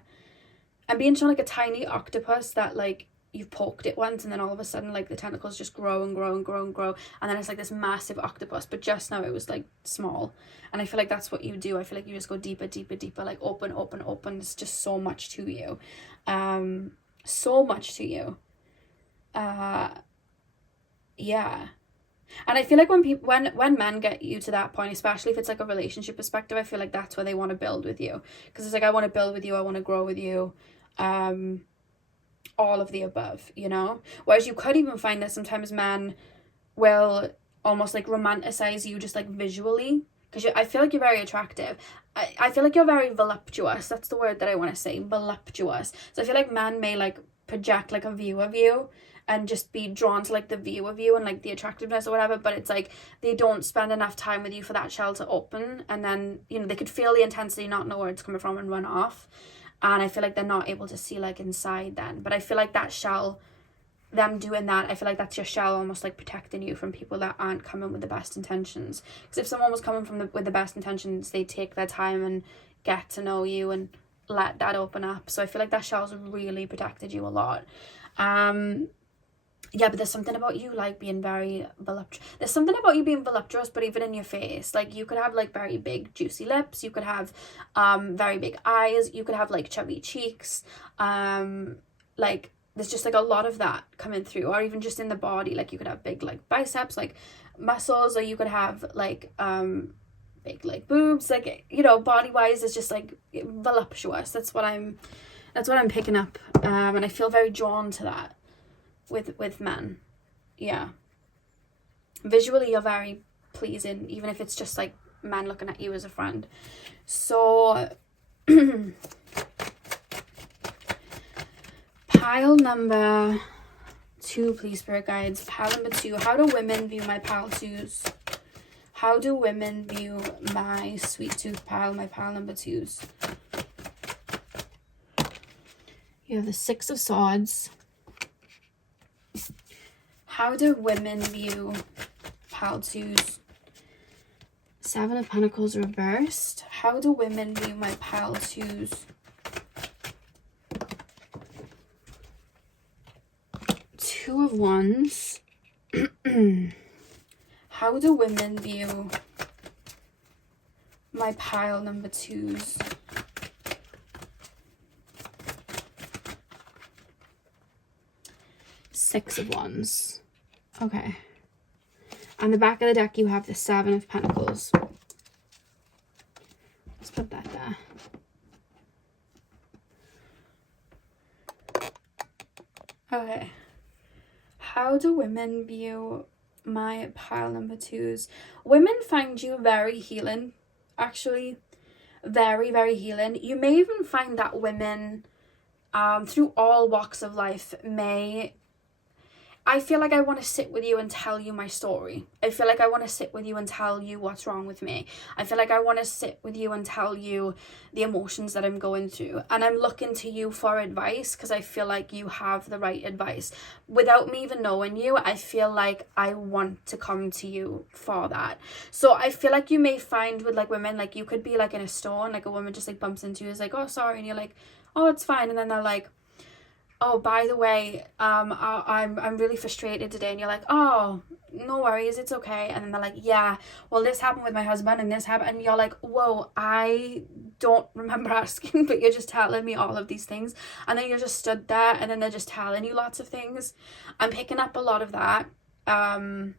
I'm being shown like a tiny octopus that like you've poked it once, and then all of a sudden like the tentacles just grow and grow and grow and grow, and then it's like this massive octopus, but just now it was like small. And I feel like that's what you do. I feel like you just go deeper, deeper, deeper, like open, open, open. It's just so much to you. So much to you. Yeah. And I feel like when men get you to that point, especially if it's like a relationship perspective, I feel like that's where they want to build with you, because it's like, I want to build with you, I want to grow with you, all of the above, you know. Whereas you could even find that sometimes men will almost like romanticize you just like visually, because I feel like you're very attractive. I feel like you're very voluptuous. That's the word that I want to say, voluptuous. So I feel like men may like project like a view of you and just be drawn to like the view of you and like the attractiveness or whatever, but it's like they don't spend enough time with you for that shell to open, and then, you know, they could feel the intensity, not know where it's coming from, and run off. And I feel like they're not able to see like inside then. But I feel like that shell, them doing that, I feel like that's your shell almost like protecting you from people that aren't coming with the best intentions. Because if someone was coming from with the best intentions, they take their time and get to know you and let that open up. So I feel like that shell's really protected you a lot. Yeah, but there's something about you like being very voluptuous. There's something about you being voluptuous, but even in your face. Like, you could have like very big juicy lips, you could have very big eyes, you could have like chubby cheeks, like there's just like a lot of that coming through. Or even just in the body, like you could have big like biceps, like muscles, or you could have like big like boobs, like, you know, body wise it's just like voluptuous. That's what I'm picking up, and I feel very drawn to that with men. Yeah, visually you're very pleasing, even if it's just like men looking at you as a friend. So pile number 2, please, spirit guides. Pile number 2, how do women view my pile 2s? How do women view my sweet tooth pile, my pile number 2s? You have the 6 of Swords. How do women view pile 2s? 7 of Pentacles reversed. How do women view my pile 2s? Two of Wands. How do women view my pile number 2s? Six of Wands. Okay. On the back of the deck, you have the 7 of Pentacles. Let's put that there. Okay. How do women view my pile number 2s? Women find you very healing, actually. Very, very healing. You may even find that women, through all walks of life, may I feel like I want to sit with you and tell you my story. I feel like I want to sit with you and tell you what's wrong with me. I feel like I want to sit with you and tell you the emotions that I'm going through. And I'm looking to you for advice because I feel like you have the right advice. Without me even knowing you, I feel like I want to come to you for that. So I feel like you may find with like women, like you could be like in a store and like a woman just like bumps into you, is like, oh, sorry. And you're like, oh, it's fine. And then they're like, oh, by the way, I'm really frustrated today. And you're like, oh, no worries, it's okay. And then they're like, yeah, well, this happened with my husband and this happened. And you're like, whoa, I don't remember asking, but you're just telling me all of these things. And then you're just stood there and then they're just telling you lots of things. I'm picking up a lot of that. And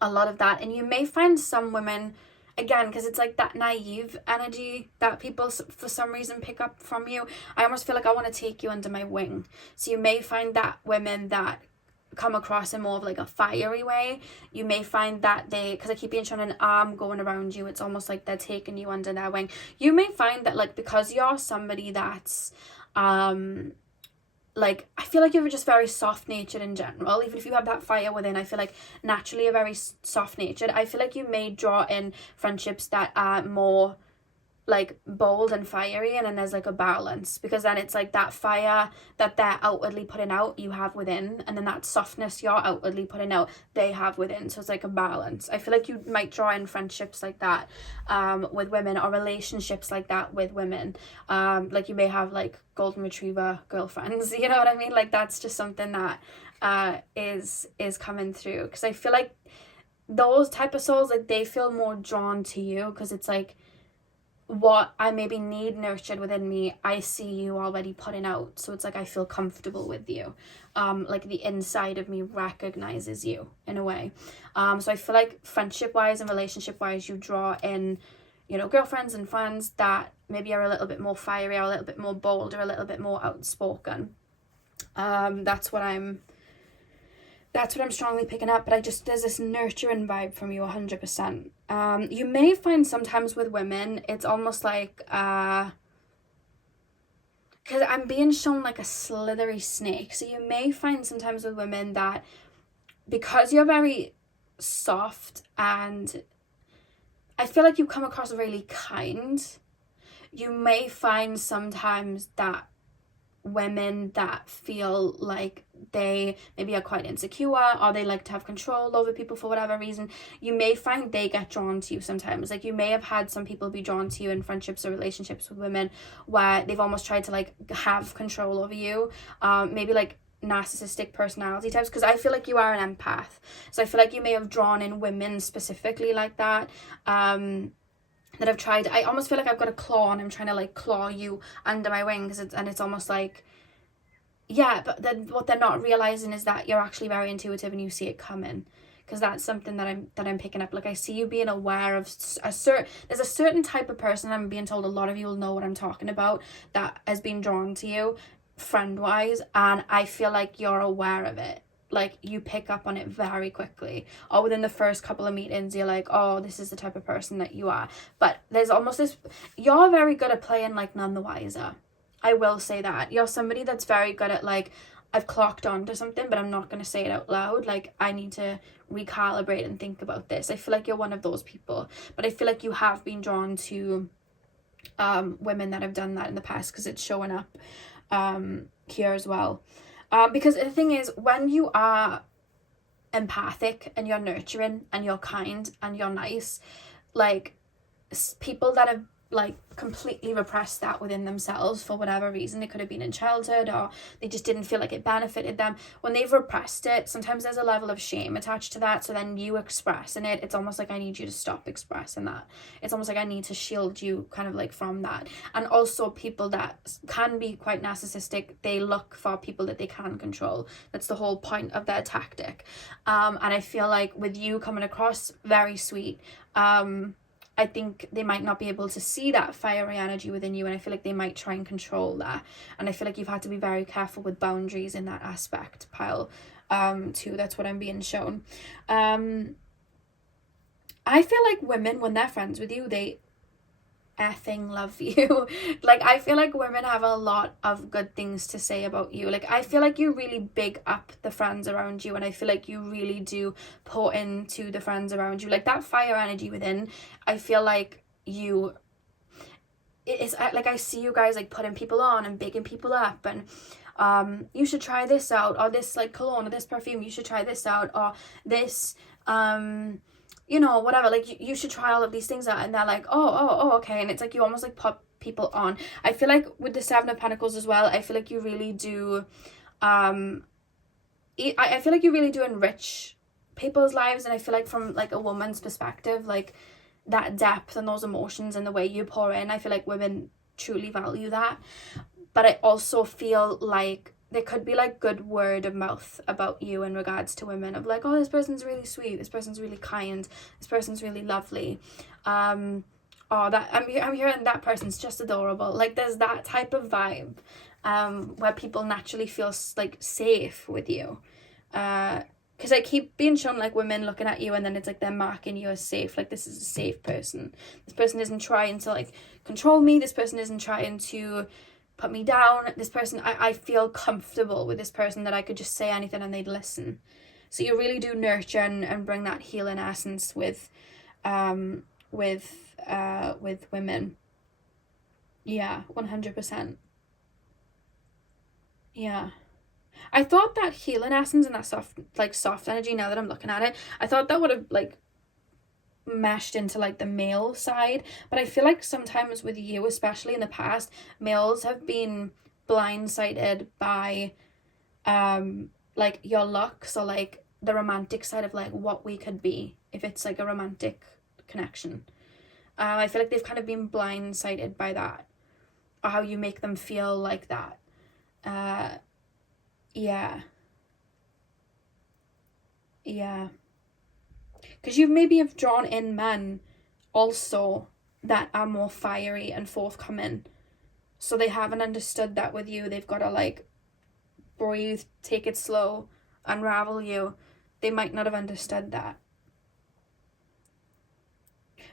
you may find some women, again, because it's like that naive energy that people for some reason pick up from you. I almost feel like I want to take you under my wing. So you may find that women that come across in more of like a fiery way, you may find that they, because I keep being shown an arm going around you, it's almost like they're taking you under their wing. You may find that like because you're somebody that's like, I feel like you're just very soft-natured in general. Even if you have that fire within, I feel like naturally you're very soft-natured. I feel like you may draw in friendships that are more like bold and fiery, and then there's like a balance, because then it's like that fire that they're outwardly putting out you have within, and then that softness you're outwardly putting out they have within. So it's like a balance. I feel like you might draw in friendships like that with women, or relationships like that with women. Like you may have like golden retriever girlfriends, you know what I mean? Like that's just something that is coming through, because I feel like those type of souls, like they feel more drawn to you because it's like what I maybe need nurtured within me, I see you already putting out. So it's like I feel comfortable with you. Like the inside of me recognizes you in a way. So I feel like friendship wise and relationship wise, you draw in, you know, girlfriends and friends that maybe are a little bit more fiery, or a little bit more bold, or a little bit more outspoken. That's what I'm strongly picking up. But there's this nurturing vibe from you 100%. You may find sometimes with women, it's almost like, because I'm being shown like a slithery snake. So you may find sometimes with women that because you're very soft, and I feel like you come across really kind, you may find sometimes that women that feel like they maybe are quite insecure, or they like to have control over people for whatever reason, you may find they get drawn to you sometimes. Like you may have had some people be drawn to you in friendships or relationships with women where they've almost tried to like have control over you, maybe like narcissistic personality types, because I feel like you are an empath. So I feel like you may have drawn in women specifically like that, that I've tried. I almost feel like I've got a claw and I'm trying to like claw you under my wings, and it's almost like, yeah, but then what they're not realizing is that you're actually very intuitive and you see it coming, because that's something that I'm picking up. Like I see you being aware of there's a certain type of person, I'm being told a lot of you will know what I'm talking about, that has been drawn to you friend wise, and I feel like you're aware of it. Like you pick up on it very quickly, or within the first couple of meetings you're like, oh, this is the type of person that you are. But there's almost this, you're very good at playing like none the wiser. I will say that you're somebody that's very good at like, I've clocked on to something, but I'm not going to say it out loud. Like I need to recalibrate and think about this. I feel like you're one of those people, but I feel like you have been drawn to women that have done that in the past, because it's showing up here as well. Because the thing is, when you are empathic and you're nurturing and you're kind and you're nice, like people that have like completely repressed that within themselves for whatever reason, it could have been in childhood, or they just didn't feel like it benefited them, when they've repressed it, sometimes there's a level of shame attached to that. So then you expressing it, it's almost like I need you to stop expressing that. It's almost like I need to shield you kind of like from that. And also people that can be quite narcissistic, they look for people that they can control. That's the whole point of their tactic. And I feel like with you coming across very sweet, I think they might not be able to see that fiery energy within you, and I feel like they might try and control that. And I feel like you've had to be very careful with boundaries in that aspect, pile, too. That's what I'm being shown. I feel like women, when they're friends with you, effing love you. Like, I feel like women have a lot of good things to say about you. Like, I feel like you really big up the friends around you, and I feel like you really do pour into the friends around you. Like, that fire energy within, I feel like you, it's like, I see you guys like putting people on and bigging people up, and you should try this out, or this like cologne or this perfume, you should try this out, or this you know, whatever, like you should try all of these things out, and they're like, oh, okay, and it's like you almost like put people on. I feel like with the Seven of Pentacles as well, I feel like you really do I feel like you really do enrich people's lives, and I feel like from like a woman's perspective, like that depth and those emotions and the way you pour in, I feel like women truly value that. But I also feel like there could be like good word of mouth about you in regards to women, of like, oh, this person's really sweet, this person's really kind, this person's really lovely, oh, that I'm hearing that person's just adorable. Like, there's that type of vibe where people naturally feel like safe with you, because I keep being shown like women looking at you, and then it's like they're marking you as safe, like this is a safe person, this person isn't trying to like control me, this person isn't trying to put me down, this person, I feel comfortable with this person, that I could just say anything and they'd listen. So you really do nurture and bring that healing essence with women. Yeah, 100%. Yeah, I thought that healing essence and that soft energy, now that I'm looking at it, I thought that would have like meshed into like the male side, but I feel like sometimes with you, especially in the past, males have been blindsided by like your looks, or like the romantic side of like what we could be if it's like a romantic connection. I feel like they've kind of been blindsided by that, or how you make them feel like that. Yeah, because you maybe have drawn in men also that are more fiery and forthcoming, so they haven't understood that with you. They've got to like breathe, take it slow, unravel you. They might not have understood that.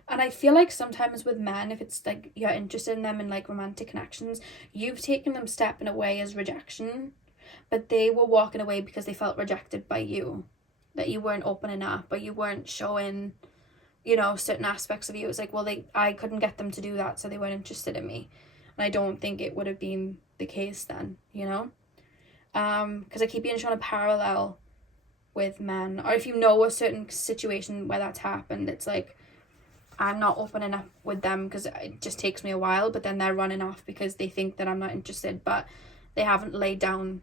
And I feel like sometimes with men, if it's like you're interested in them in like romantic connections, you've taken them stepping away as rejection, but they were walking away because they felt rejected by you, that you weren't opening up, or you weren't showing, you know, certain aspects of you. It was like, well, I couldn't get them to do that, so they weren't interested in me. And I don't think it would have been the case then, you know? Because I keep being shown a parallel with men, or if you know a certain situation where that's happened, it's like, I'm not opening up with them because it just takes me a while, but then they're running off because they think that I'm not interested, but they haven't laid down,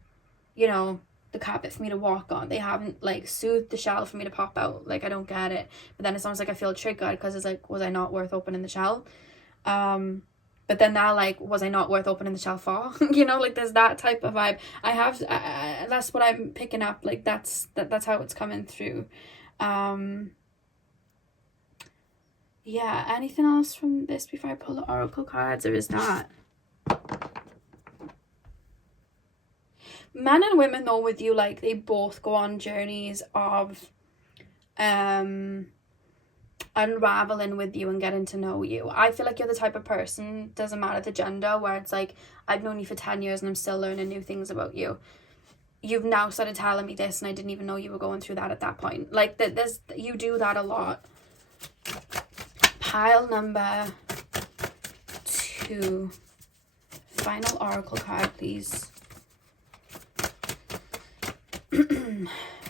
you know, the carpet for me to walk on. They haven't like soothed the shell for me to pop out. Like, I don't get it. But then it's almost like I feel triggered because it's like, was I not worth opening the shell? But then they're like, was I not worth opening the shell for? You know, like there's that type of vibe. That's what I'm picking up. Like that's how it's coming through. Yeah, anything else from this before I pull the oracle cards, or is that? Men and women though with you, like they both go on journeys of unraveling with you and getting to know you. I feel like you're the type of person, doesn't matter the gender, where it's like, I've known you for 10 years and I'm still learning new things about you. You've now started telling me this and I didn't even know you were going through that at that point. Like you do that a lot. Pile number 2. Final oracle card, please.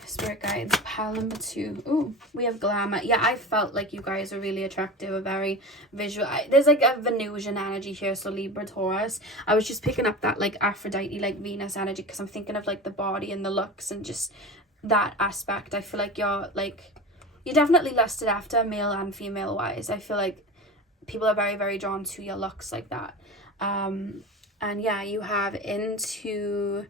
Spirit guides, pile number 2. Ooh, we have glamour. Yeah, I felt like you guys are really attractive, a very visual. There's like a Venusian energy here, so Libra, Taurus. I was just picking up that like Aphrodite, like Venus energy, because I'm thinking of like the body and the looks and just that aspect. I feel like you're definitely lusted after, male and female wise. I feel like people are very, very drawn to your looks like that. And yeah, you have into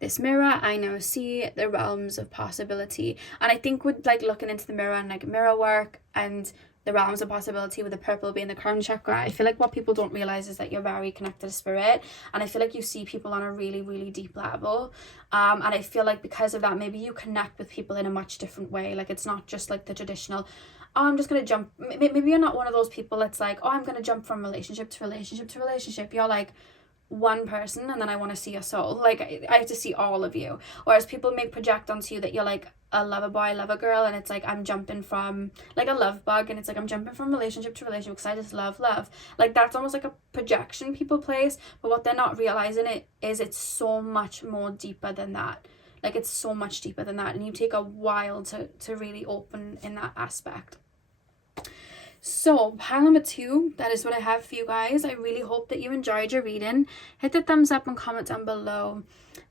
this mirror, I now see the realms of possibility. And I think with like looking into the mirror and like mirror work and the realms of possibility, with the purple being the crown chakra, I feel like what people don't realize is that you're very connected to spirit, and I feel like you see people on a really, really deep level, and I feel like because of that, maybe you connect with people in a much different way. Like it's not just like the traditional oh, I'm just going to jump. Maybe you're not one of those people that's like, oh, I'm going to jump from relationship to relationship to relationship. You're like one person and then I want to see your soul. Like, I have to see all of you. Whereas people may project onto you that you're like a lover boy, lover girl, and it's like I'm jumping from, like a love bug, and it's like I'm jumping from relationship to relationship because I just love love. Like, that's almost like a projection people place, but what they're not realizing is it's so much more deeper than that. Like, it's so much deeper than that, and you take a while to really open in that aspect. So, pile number 2, that is what I have for you guys. I really hope that you enjoyed your reading. Hit the thumbs up and comment down below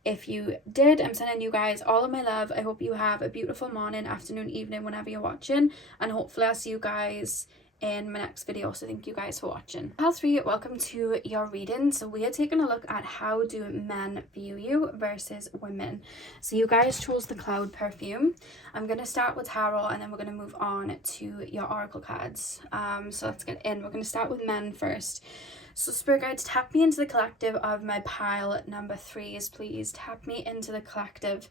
if you did. I'm sending you guys all of my love. I hope you have a beautiful morning, afternoon, evening, whenever you're watching. And hopefully I'll see you guys in my next video. So thank you guys for watching. Pile 3, welcome to your reading. So we are taking a look at how do men view you versus women. So you guys chose the Cloud Perfume. I'm going to start with tarot and then we're going to move on to your oracle cards. So let's get in. We're going to start with men first. So Spirit Guides, tap me into the collective of my pile number 3s, please. Tap me into the collective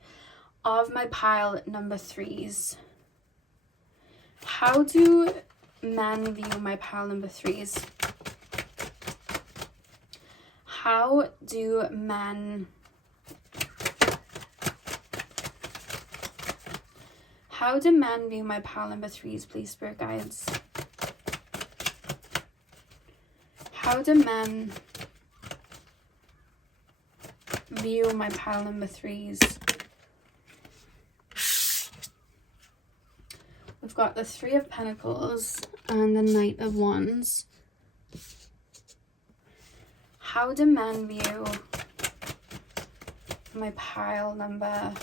of my pile number 3s. How do men view my pile number 3s? How do men view my pile number 3s, please, Spirit Guides? How do men view my pile number 3s? We've got the 3 of Pentacles and the Knight of Wands. How do men view my pile number?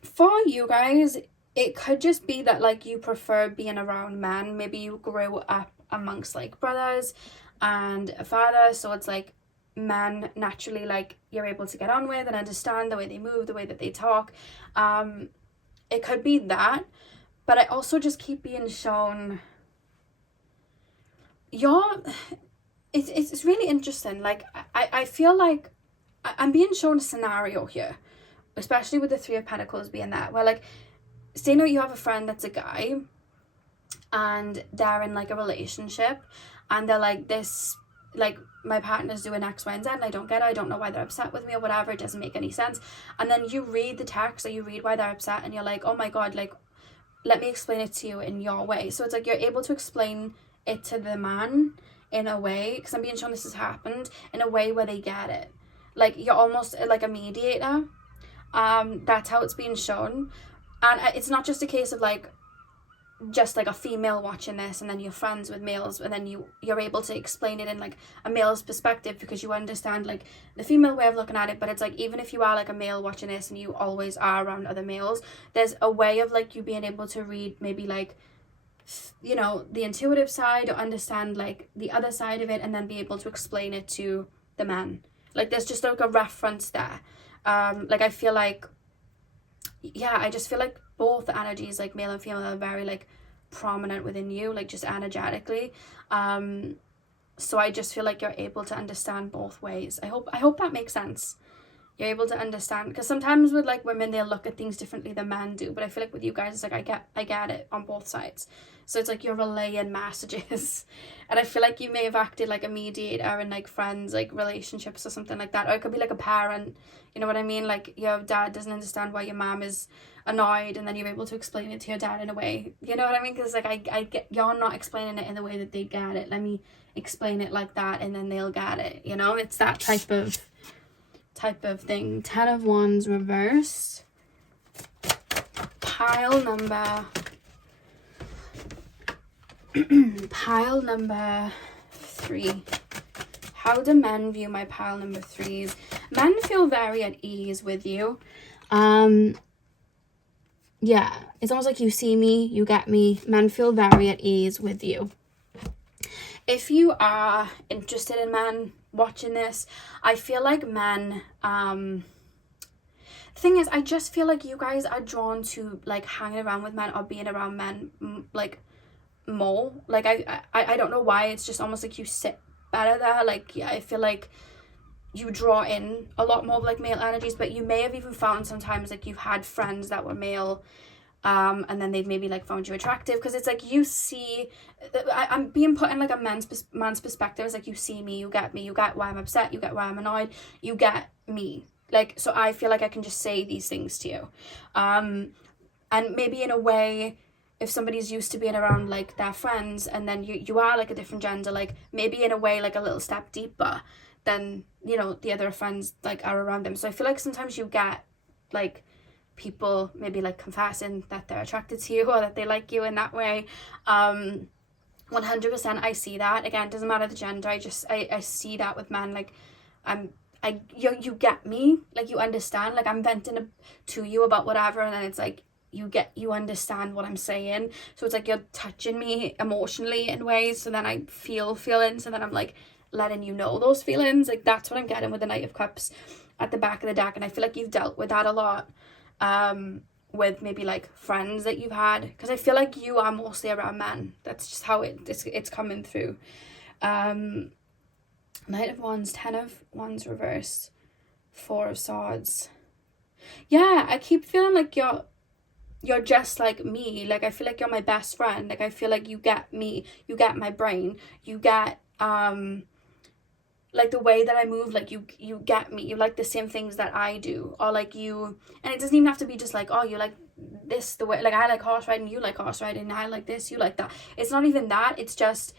For you guys, it could just be that like you prefer being around men. Maybe you grew up amongst like brothers and a father, so it's like men naturally like you're able to get on with and understand the way they move, the way that they talk. It could be that, but I also just keep being shown it's really interesting. Like I feel like I'm being shown a scenario here, especially with the 3 of Pentacles being that, where like, say now you have a friend that's a guy and they're in like a relationship and they're like, this, like, my partner's doing X, Y, and Z and I don't get it, I don't know why they're upset with me or whatever, it doesn't make any sense. And then you read the text or you read why they're upset and you're like, oh my god, like, let me explain it to you in your way. So it's like you're able to explain it to the man in a way, because I'm being shown this has happened, in a way where they get it. Like, you're almost like a mediator. That's how it's being shown. And it's not just a case of like just like a female watching this and then you're friends with males and then you're able to explain it in like a male's perspective because you understand like the female way of looking at it. But it's like, even if you are like a male watching this and you always are around other males, there's a way of like you being able to read maybe like, you know, the intuitive side or understand like the other side of it and then be able to explain it to the man. Like, there's just like a reference there. Like, I feel like, yeah, I just feel like both the energies, like male and female, are very like prominent within you, like just energetically. So I just feel like you're able to understand both ways. I hope that makes sense. You're able to understand, because sometimes with like women, they'll look at things differently than men do, but I feel like with you guys, it's like I get it on both sides. So it's like you're relaying messages. And I feel like you may have acted like a mediator in like friends, like relationships or something like that. Or it could be like a parent, you know what I mean? Like your dad doesn't understand why your mom is annoyed and then you're able to explain it to your dad in a way. You know what I mean? Because like I get, you're not explaining it in the way that they get it. Let me explain it like that and then they'll get it. You know, it's that type of thing. 10 of Wands reversed. Pile number 3. How do men view my pile number 3s? Men feel very at ease with you. Yeah, it's almost like you see me, you get me. Men feel very at ease with you. If you are interested in men watching this, I feel like men, the thing is, I just feel like you guys are drawn to like hanging around with men or being around men like more. Like I don't know why, it's just almost like you sit better there. Like, yeah, I feel like you draw in a lot more of like male energies, but you may have even found sometimes like you've had friends that were male and then they've maybe like found you attractive, because it's like you see, I'm being put in like a man's perspective. It's like you see me, you get why I'm upset, you get why I'm annoyed, you get me. Like, so I feel like I can just say these things to you. And maybe in a way, if somebody's used to being around like their friends, and then you are like a different gender, like maybe in a way like a little step deeper than, you know, the other friends like are around them. So I feel like sometimes you get like people maybe like confessing that they're attracted to you or that they like you in that way. 100% I see that. Again, doesn't matter the gender, I see that with men. Like you get me, like you understand, like I'm venting to you about whatever, and then it's like you understand what I'm saying, so it's like you're touching me emotionally in ways, so then I feel feelings, and then I'm like letting you know those feelings. Like that's what I'm getting with the Knight of Cups at the back of the deck, and I feel like you've dealt with that a lot with maybe like friends that you've had, because I feel like you are mostly around men. That's just how it's coming through. Knight of Wands, 10 of Wands reversed, 4 of Swords. Yeah, I keep feeling like you're just like me. Like I feel like you're my best friend. Like I feel like you get me, you get my brain, you get like the way that I move, like you get me, you like the same things that I do, or like you, and it doesn't even have to be just like, oh, you like this the way, like I like horse riding, you like horse riding, I like this, you like that. It's not even that, it's just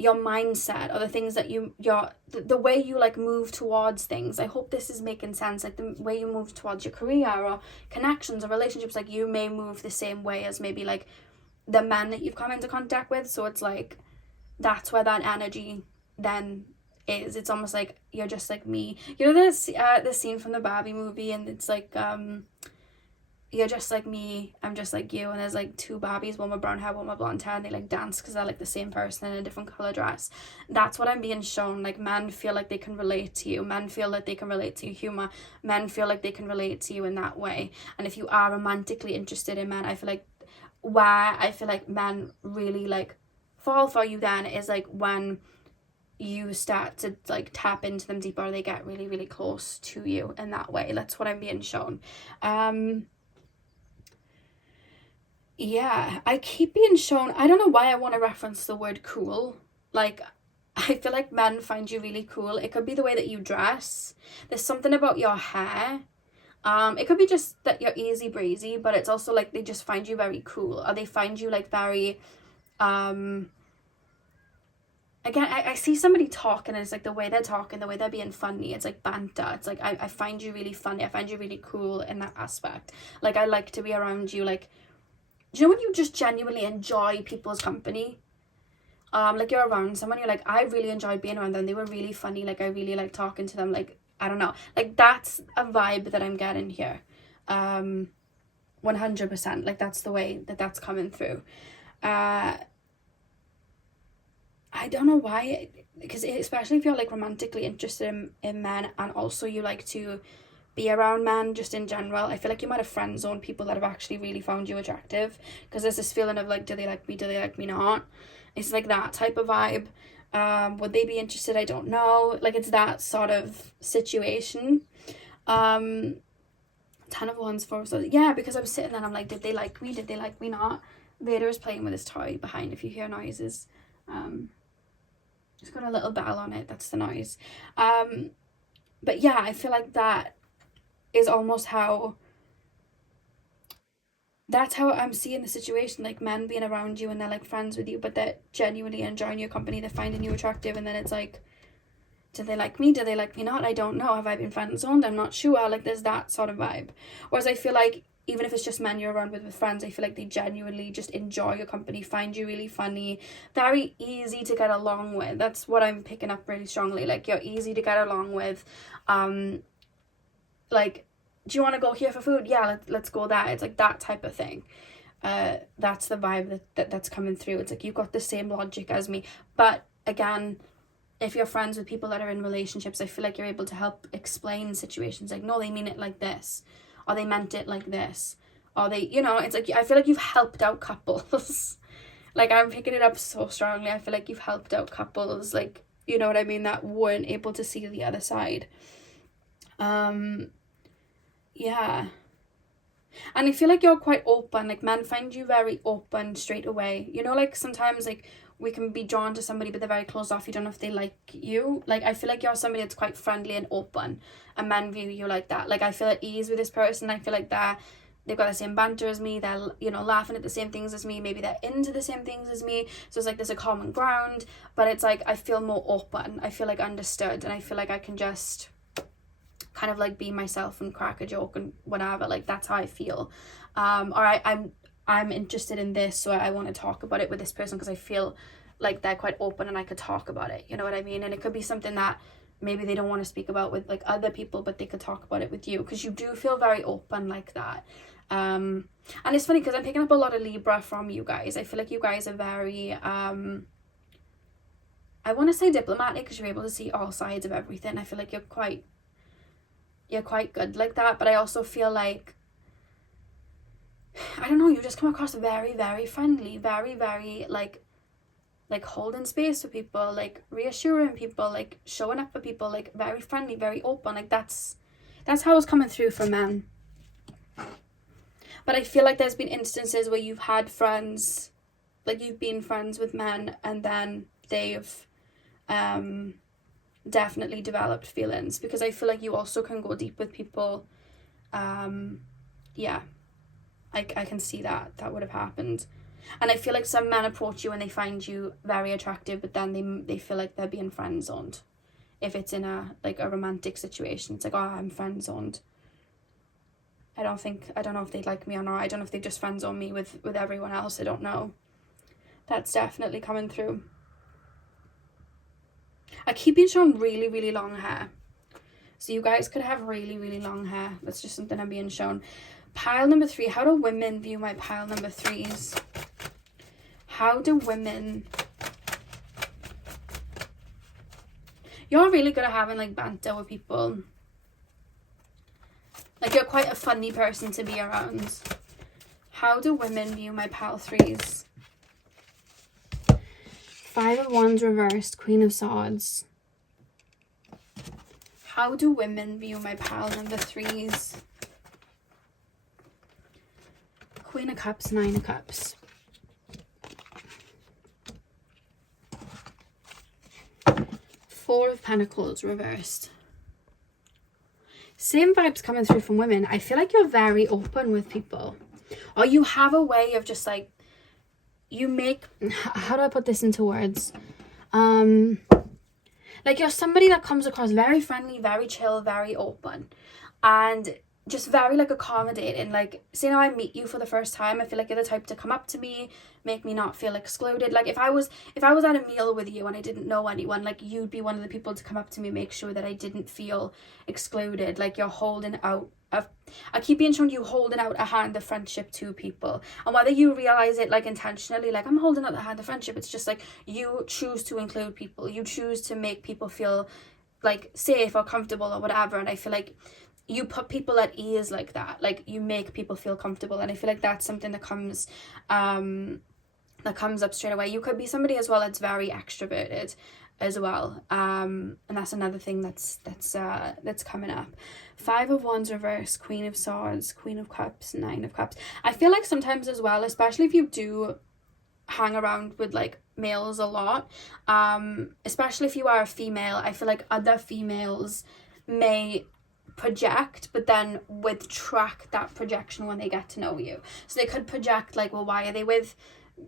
your mindset, or the things that the way you like move towards things. I hope this is making sense. Like the way you move towards your career or connections or relationships, like you may move the same way as maybe like the man that you've come into contact with. So it's like that's where that energy then is. It's almost like you're just like me. You know this the scene from the Barbie movie, and it's like you're just like me, I'm just like you, and there's like 2 Barbies, one with brown hair, one with blonde hair, and they like dance because they're like the same person in a different color dress. That's what I'm being shown. Like men feel like they can relate to you, men feel like they can relate to your humor, men feel like they can relate to you in that way. And if you are romantically interested in men, I feel like men really like fall for you then is like when you start to like tap into them deeper, or they get really, really close to you in that way. That's what I'm being shown. Yeah, I keep being shown, I don't know why I want to reference the word cool. Like, I feel like men find you really cool. It could be the way that you dress. There's something about your hair. It could be just that you're easy breezy, but it's also like they just find you very cool, or they find you like very, again, I see somebody talking, and it's like the way they're talking, the way they're being funny, it's like banter. It's like, I find you really funny, I find you really cool in that aspect. Like, I like to be around you. Like, do you know when you just genuinely enjoy people's company? Like you're around someone, you're like, I really enjoyed being around them, they were really funny, like I really like talking to them, like I don't know, like that's a vibe that I'm getting here. 100%, like that's the way that's coming through. I don't know why, because especially if you're like romantically interested in men, and also you like to be around men just in general, I feel like you might have friend zoned people that have actually really found you attractive, because there's this feeling of like, do they like me not? It's like that type of vibe. Would they be interested? I don't know. Like it's that sort of situation. 10 of Wands, 4 of Swords. Yeah, because I was sitting there and I'm like, did they like me? Did they like me not? Vader is playing with his toy behind, if you hear noises. It's got a little bell on it, that's the noise. But yeah, I feel like that is almost how I'm seeing the situation, like men being around you and they're like friends with you, but they're genuinely enjoying your company, they're finding you attractive, and then it's like, do they like me? Do they like me not? I don't know. Have I been friend zoned? I'm not sure. Like there's that sort of vibe. Whereas I feel like even if it's just men you're around with friends, I feel like they genuinely just enjoy your company, find you really funny, very easy to get along with. That's what I'm picking up really strongly. Like you're easy to get along with. Like, do you want to go here for food? Yeah, let's go there. It's like that type of thing. That's the vibe that's coming through. It's like you've got the same logic as me. But again, if you're friends with people that are in relationships, I feel like you're able to help explain situations. Like, no, they mean it like this, or they meant it like this, or they, you know, it's like, I feel like you've helped out couples. Like, I'm picking it up so strongly. I feel like you've helped out couples, like, you know what I mean, that weren't able to see the other side. Yeah. And I feel like you're quite open, like men find you very open straight away. You know, like sometimes like we can be drawn to somebody but they're very closed off, you don't know if they like you. Like I feel like you're somebody that's quite friendly and open, and men view you like that. Like I feel at ease with this person. I feel like they've got the same banter as me, they're, you know, laughing at the same things as me, maybe they're into the same things as me, so it's like there's a common ground. But it's like I feel more open, I feel like understood, and I feel like I can just kind of like be myself and crack a joke and whatever. Like that's how I feel. Or I'm interested in this, so I want to talk about it with this person because I feel like they're quite open and I could talk about it, you know what I mean? And it could be something that maybe they don't want to speak about with like other people, but they could talk about it with you because you do feel very open like that. And it's funny because I'm picking up a lot of Libra from you guys. I feel like you guys are very I want to say diplomatic because you're able to see all sides of everything. I feel like you're quite good like that. But I also feel like, I don't know, you just come across very, very friendly, very, very like holding space for people, like reassuring people, like showing up for people, like very friendly, very open. Like that's how it's coming through for men. But I feel like there's been instances where you've had friends, like you've been friends with men and then they've definitely developed feelings, because I feel like you also can go deep with people. Yeah, I can see that would have happened. And I feel like some men approach you and they find you very attractive, but then they feel like they're being friend zoned. If it's in a romantic situation, it's like, oh, I'm friend zoned. I don't know if they'd like me or not. I don't know if they just friend zone me with everyone else. I don't know. That's definitely coming through. I keep being shown really, really long hair. So you guys could have really, really long hair. That's just something I'm being shown. Pile number 3. How do women view my pile number 3s? How do women... You're really good at having like banter with people. Like you're quite a funny person to be around. How do women view my pile 3s? 5 of Wands reversed, Queen of Swords. How do women view my pile number 3s? Queen of Cups, 9 of Cups. Four of Pentacles reversed. Same vibes coming through from women. I feel like you're very open with people. Or you have a way of just like, you make, how do I put this into words? Like you're somebody that comes across very friendly, very chill, very open. And just very like accommodating. Like say now I meet you for the first time, I feel like you're the type to come up to me, make me not feel excluded. Like if I was at a meal with you and I didn't know anyone, like you'd be one of the people to come up to me, make sure that I didn't feel excluded. Like you're holding out I keep being shown you holding out a hand of friendship to people, and whether you realize it like intentionally, like I'm holding out the hand of friendship, it's just like you choose to include people, you choose to make people feel like safe or comfortable or whatever. And I feel like you put people at ease like that, like you make people feel comfortable. And I feel like that's something that comes up straight away. You could be somebody as well that's very extroverted as well, and that's another thing that's coming up. 5 of Wands reversed, Queen of Swords, Queen of Cups, 9 of Cups. I feel like sometimes as well, especially if you do hang around with like males a lot, especially if you are a female, I feel like other females may project but then retract that projection when they get to know you. So they could project like, well, why are they with,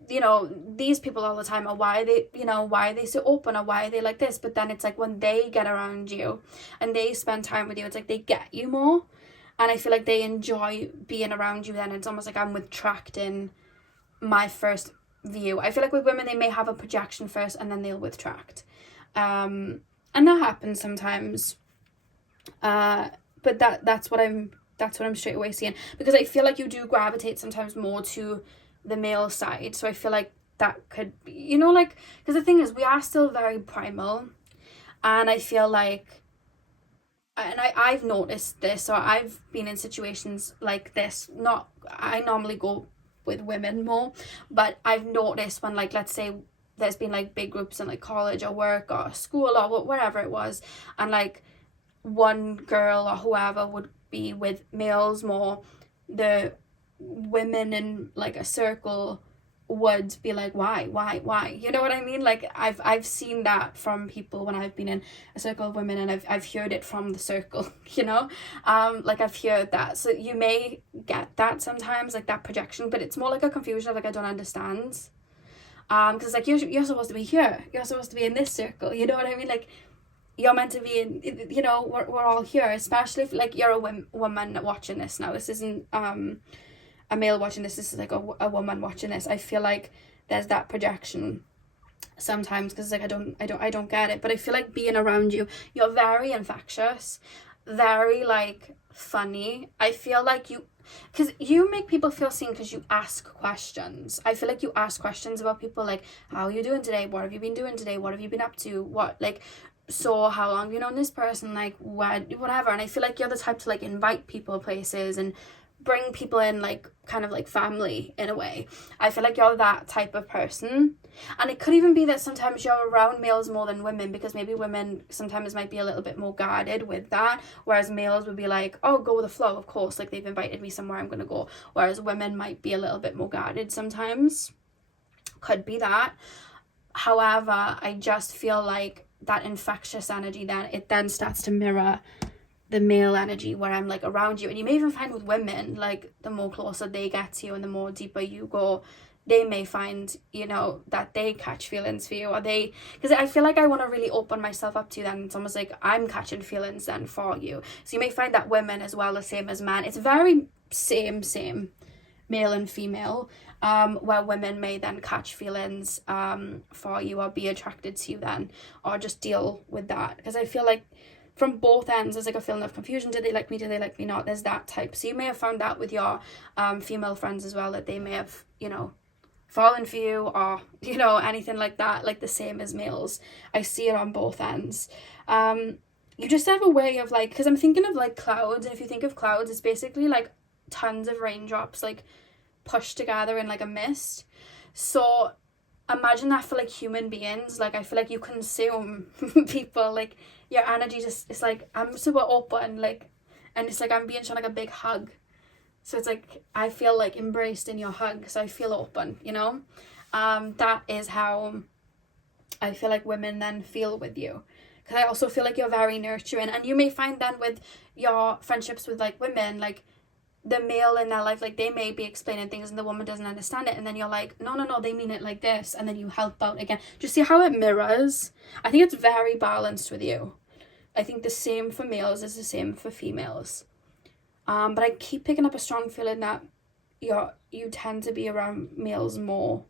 you know, these people all the time, or why are they so open, or why are they like this? But then it's like when they get around you and they spend time with you, it's like they get you more, and I feel like they enjoy being around you. Then it's almost like I'm retracting my first view. I feel like with women, they may have a projection first and then they'll retract, and that happens sometimes, but that's what I'm straight away seeing, because I feel like you do gravitate sometimes more to the male side. So I feel like that could be, you know, like, because the thing is, we are still very primal, and I feel like, and I've noticed this, or I've been in situations like this, I normally go with women more, but I've noticed when, like, let's say there's been like big groups in like college or work or school or whatever it was, and like one girl or whoever would be with males more, the women in like a circle would be like, why, you know what I mean? Like I've seen that from people when I've been in a circle of women, and I've heard it from the circle, you know, like I've heard that. So you may get that sometimes, like that projection, but it's more like a confusion of like, I don't understand, because like you're supposed to be here, you're supposed to be in this circle, you know what I mean? Like you're meant to be in, you know, we're all here, especially if like you're a woman watching this now. This isn't a male watching this. This is like a woman watching this. I feel like there's that projection sometimes, because like I don't get it. But I feel like being around you, you're very infectious, very like funny. I feel like because you make people feel seen because you ask questions. I feel like you ask questions about people, like, how are you doing today? What have you been doing today? What have you been up to? What, like, so how long have you known this person? Like, whatever. And I feel like you're the type to like invite people places and bring people in, like kind of like family in a way. I feel like you're that type of person. And it could even be that sometimes you're around males more than women, because maybe women sometimes might be a little bit more guarded with that, whereas males would be like, oh, go with the flow, of course, like they've invited me somewhere, I'm gonna go. Whereas women might be a little bit more guarded sometimes. Could be that. However, I just feel like that infectious energy, then it then starts to mirror the male energy, where I'm like around you. And you may even find with women, like the more closer they get to you and the more deeper you go, they may find, you know, that they catch feelings for you, or they, because I feel like I want to really open myself up to you, then it's almost like I'm catching feelings then for you. So you may find that women as well, the same as men. It's very same male and female, where women may then catch feelings for you, or be attracted to you then, or just deal with that. Because I feel like from both ends there's like a feeling of confusion. Did they like me? Did they like me not? There's that type. So you may have found that with your female friends as well, that they may have, you know, fallen for you, or, you know, anything like that, like the same as males. I see it on both ends. You just have a way of like, because I'm thinking of like clouds, and if you think of clouds, it's basically like tons of raindrops like pushed together in like a mist. So imagine that for like human beings. Like I feel like you consume people, like your energy just, it's like I'm super open, like, and it's like I'm being shown like a big hug. So it's like I feel like embraced in your hug, so I feel open, you know. That is how I feel like women then feel with you, because I also feel like you're very nurturing. And you may find then with your friendships with like women, like the male in their life, like they may be explaining things and the woman doesn't understand it, and then you're like, no, they mean it like this, and then you help out again. Just see how it mirrors. I think it's very balanced with you. I think the same for males is the same for females. But I keep picking up a strong feeling that you tend to be around males more.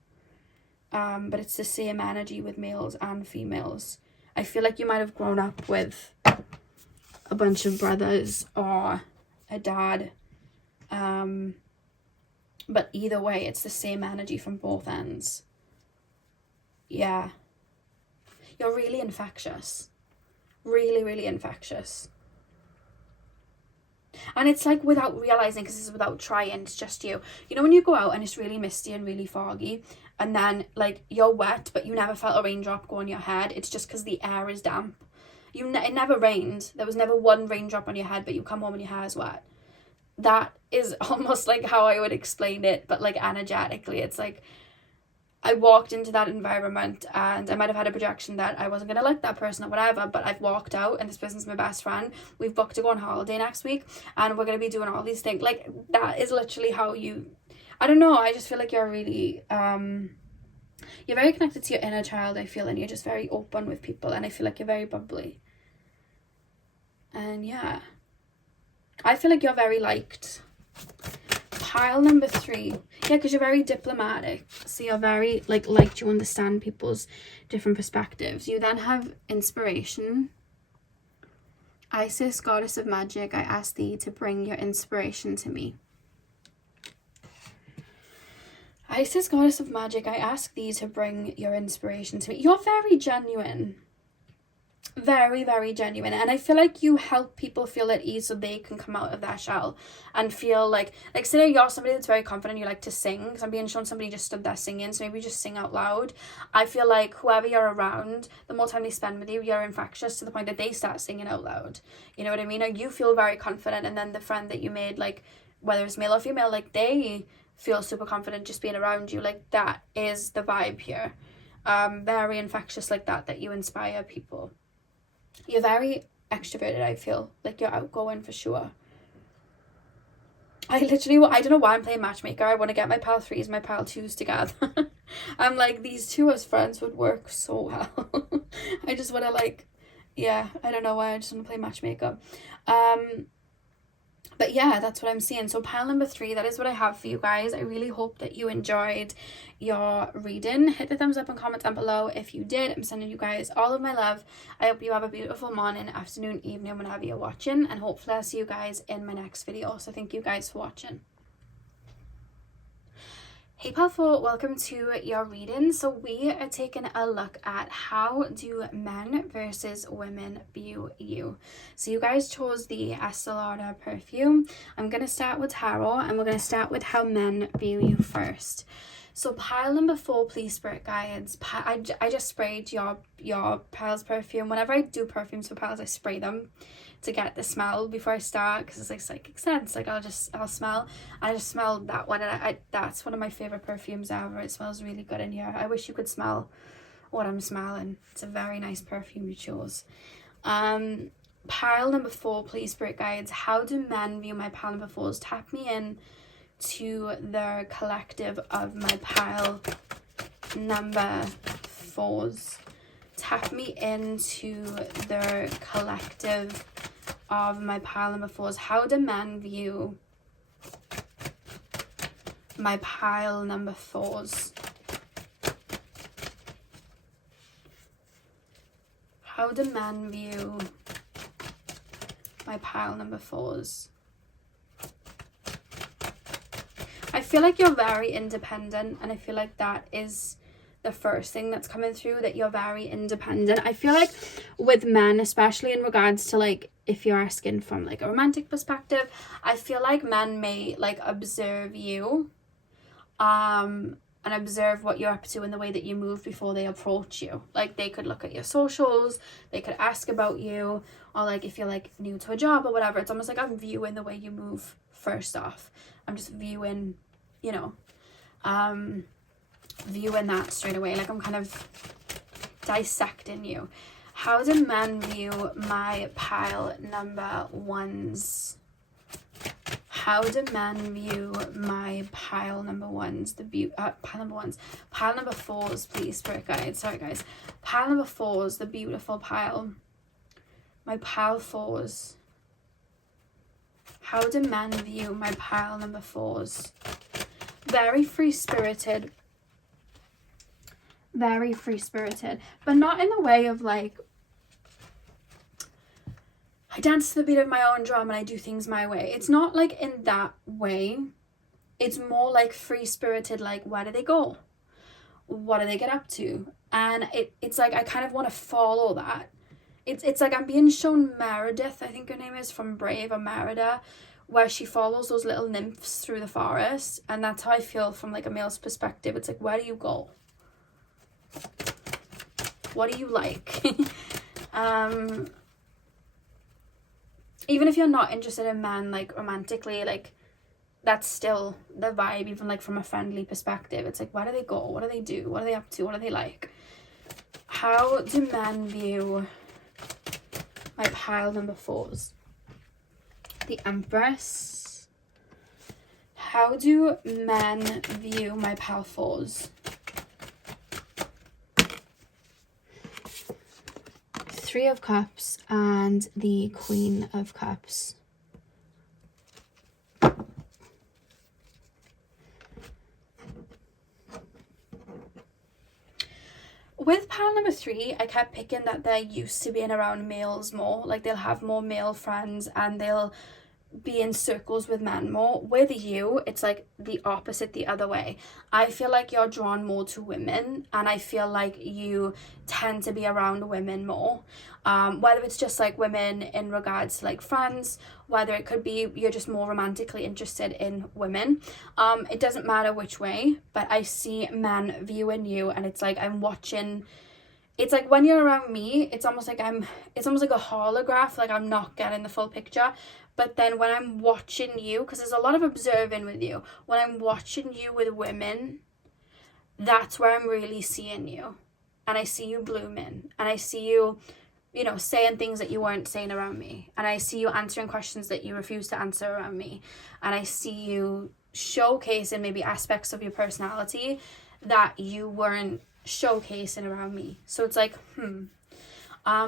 But it's the same energy with males and females. I feel like you might have grown up with a bunch of brothers or a dad. But either way, it's the same energy from both ends. Yeah. You're really infectious. Really, really infectious. And it's like without realizing, because this is without trying, it's just you. You know when you go out and it's really misty and really foggy, and then like you're wet, but you never felt a raindrop go on your head? It's just because the air is damp. It never rained. There was never one raindrop on your head, but you come home and your hair is wet. That is almost like how I would explain it, but like energetically, it's like I walked into that environment and I might have had a projection that I wasn't going to like that person or whatever, but I've walked out and this person's my best friend. We've booked to go on holiday next week and we're going to be doing all these things. Like that is literally how I don't know, I just feel like you're really, you're very connected to your inner child, I feel, and you're just very open with people, and I feel like you're very bubbly. And yeah, I feel like you're very liked. Pile number 3, yeah, because you're very diplomatic, so you're very liked, you understand people's different perspectives. You then have inspiration. Isis, goddess of magic, I ask thee to bring your inspiration to me. Isis, goddess of magic, I ask thee to bring your inspiration to me. You're very genuine. Very, very genuine, and I feel like you help people feel at ease so they can come out of their shell and feel like say you're somebody that's very confident, you like to sing, because I'm being shown somebody just stood there singing, so maybe just sing out loud. I feel like whoever you're around, the more time they spend with you, you're infectious to the point that they start singing out loud, you know what I mean? Or you feel very confident, and then the friend that you made whether it's male or female, like they feel super confident just being around you. Like that is the vibe here. Very infectious like that you inspire people. You're very extroverted, I feel. Like you're outgoing for sure. I don't know why I'm playing matchmaker. I want to get my pal 3s, my pal 2s together. I'm like, these two as friends would work so well. I just want to like, yeah, I don't know why, I just want to play matchmaker. But yeah, that's what I'm seeing. So pile number 3, that is what I have for you guys. I really hope that you enjoyed your reading. Hit the thumbs up and comment down below if you did. I'm sending you guys all of my love. I hope you have a beautiful morning, afternoon, evening, whenever you're watching. And hopefully I'll see you guys in my next video. So thank you guys for watching. Hey pal 4, welcome to your reading. So we are taking a look at how do men versus women view you. So you guys chose the Ascendant perfume. I'm going to start with tarot, and we're going to start with how men view you first. So pile number 4, please, spirit guides. I just sprayed your pals perfume. Whenever I do perfumes for pals, I spray them to get the smell before I start, because it's like psychic sense. Like I'll smell. I just smelled that one, and that's one of my favorite perfumes ever. It smells really good in here. I wish you could smell what I'm smelling. It's a very nice perfume you chose. Pile number 4, please, spirit guides. How do men view my pile number 4s? Tap me in to the collective of my pile number 4s. Tap me into the collective of my pile number 4s. How do men view my pile number 4s? How do men view my pile number 4s? I feel like you're very independent, and I feel like that is the first thing that's coming through, that you're very independent. I feel like with men, especially in regards to like if you're asking from like a romantic perspective, I feel like men may like observe you and observe what you're up to and the way that you move before they approach you. Like they could look at your socials, they could ask about you, or like if you're like new to a job or whatever, it's almost like I'm viewing the way you move first off. I'm just viewing, you know, viewing that straight away. Like I'm kind of dissecting you. How do men view my pile number 1s? How do men view my pile number 1s? Pile number 1s. Pile number 4s, please, spirit guides. Sorry guys. Pile number 4s, the beautiful pile. My pile 4s. How do men view my pile number 4s? Very free-spirited. Very free-spirited. But not in the way of like, I dance to the beat of my own drum and I do things my way. It's not like in that way. It's more like free-spirited, like where do they go? What do they get up to? And it's like I kind of want to follow that. It's like I'm being shown Meredith, I think her name is, from Brave, or Merida, where she follows those little nymphs through the forest, and that's how I feel from like a male's perspective. It's like, where do you go? What do you like? Even if you're not interested in men like romantically, like that's still the vibe, even like from a friendly perspective. It's like, where do they go? What do they do? What are they up to? What are they like? How do men view my pile number 4s? The Empress. How do men view my pile 4s? Three of Cups and the Queen of Cups. With pile number 3, I kept picking that they're used to being around males more. Like they'll have more male friends and they'll be in circles with men more. With you, it's like the opposite, the other way. I feel like you're drawn more to women, and I feel like you tend to be around women more. Whether it's just like women in regards to like friends, whether it could be you're just more romantically interested in women. It doesn't matter which way, but I see men viewing you, and it's like I'm watching. it's like when you're around me, it's almost like a holograph, like I'm not getting the full picture. But then when I'm watching you, because there's a lot of observing with you, when I'm watching you with women, that's where I'm really seeing you. And I see you blooming, and I see you, you know, saying things that you weren't saying around me, and I see you answering questions that you refuse to answer around me, and I see you showcasing maybe aspects of your personality that you weren't showcasing around me. So it's like, and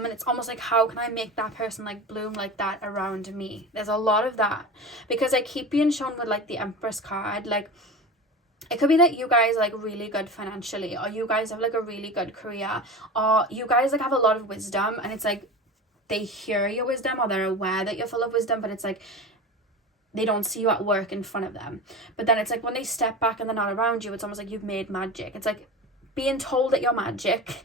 it's almost like, how can I make that person like bloom like that around me? There's a lot of that, because I keep being shown with like the Empress card, like it could be that you guys are like really good financially, or you guys have like a really good career, or you guys like have a lot of wisdom, and it's like they hear your wisdom, or they're aware that you're full of wisdom, but it's like they don't see you at work in front of them. But then it's like when they step back and they're not around you, it's almost like you've made magic. It's like being told that you're magic,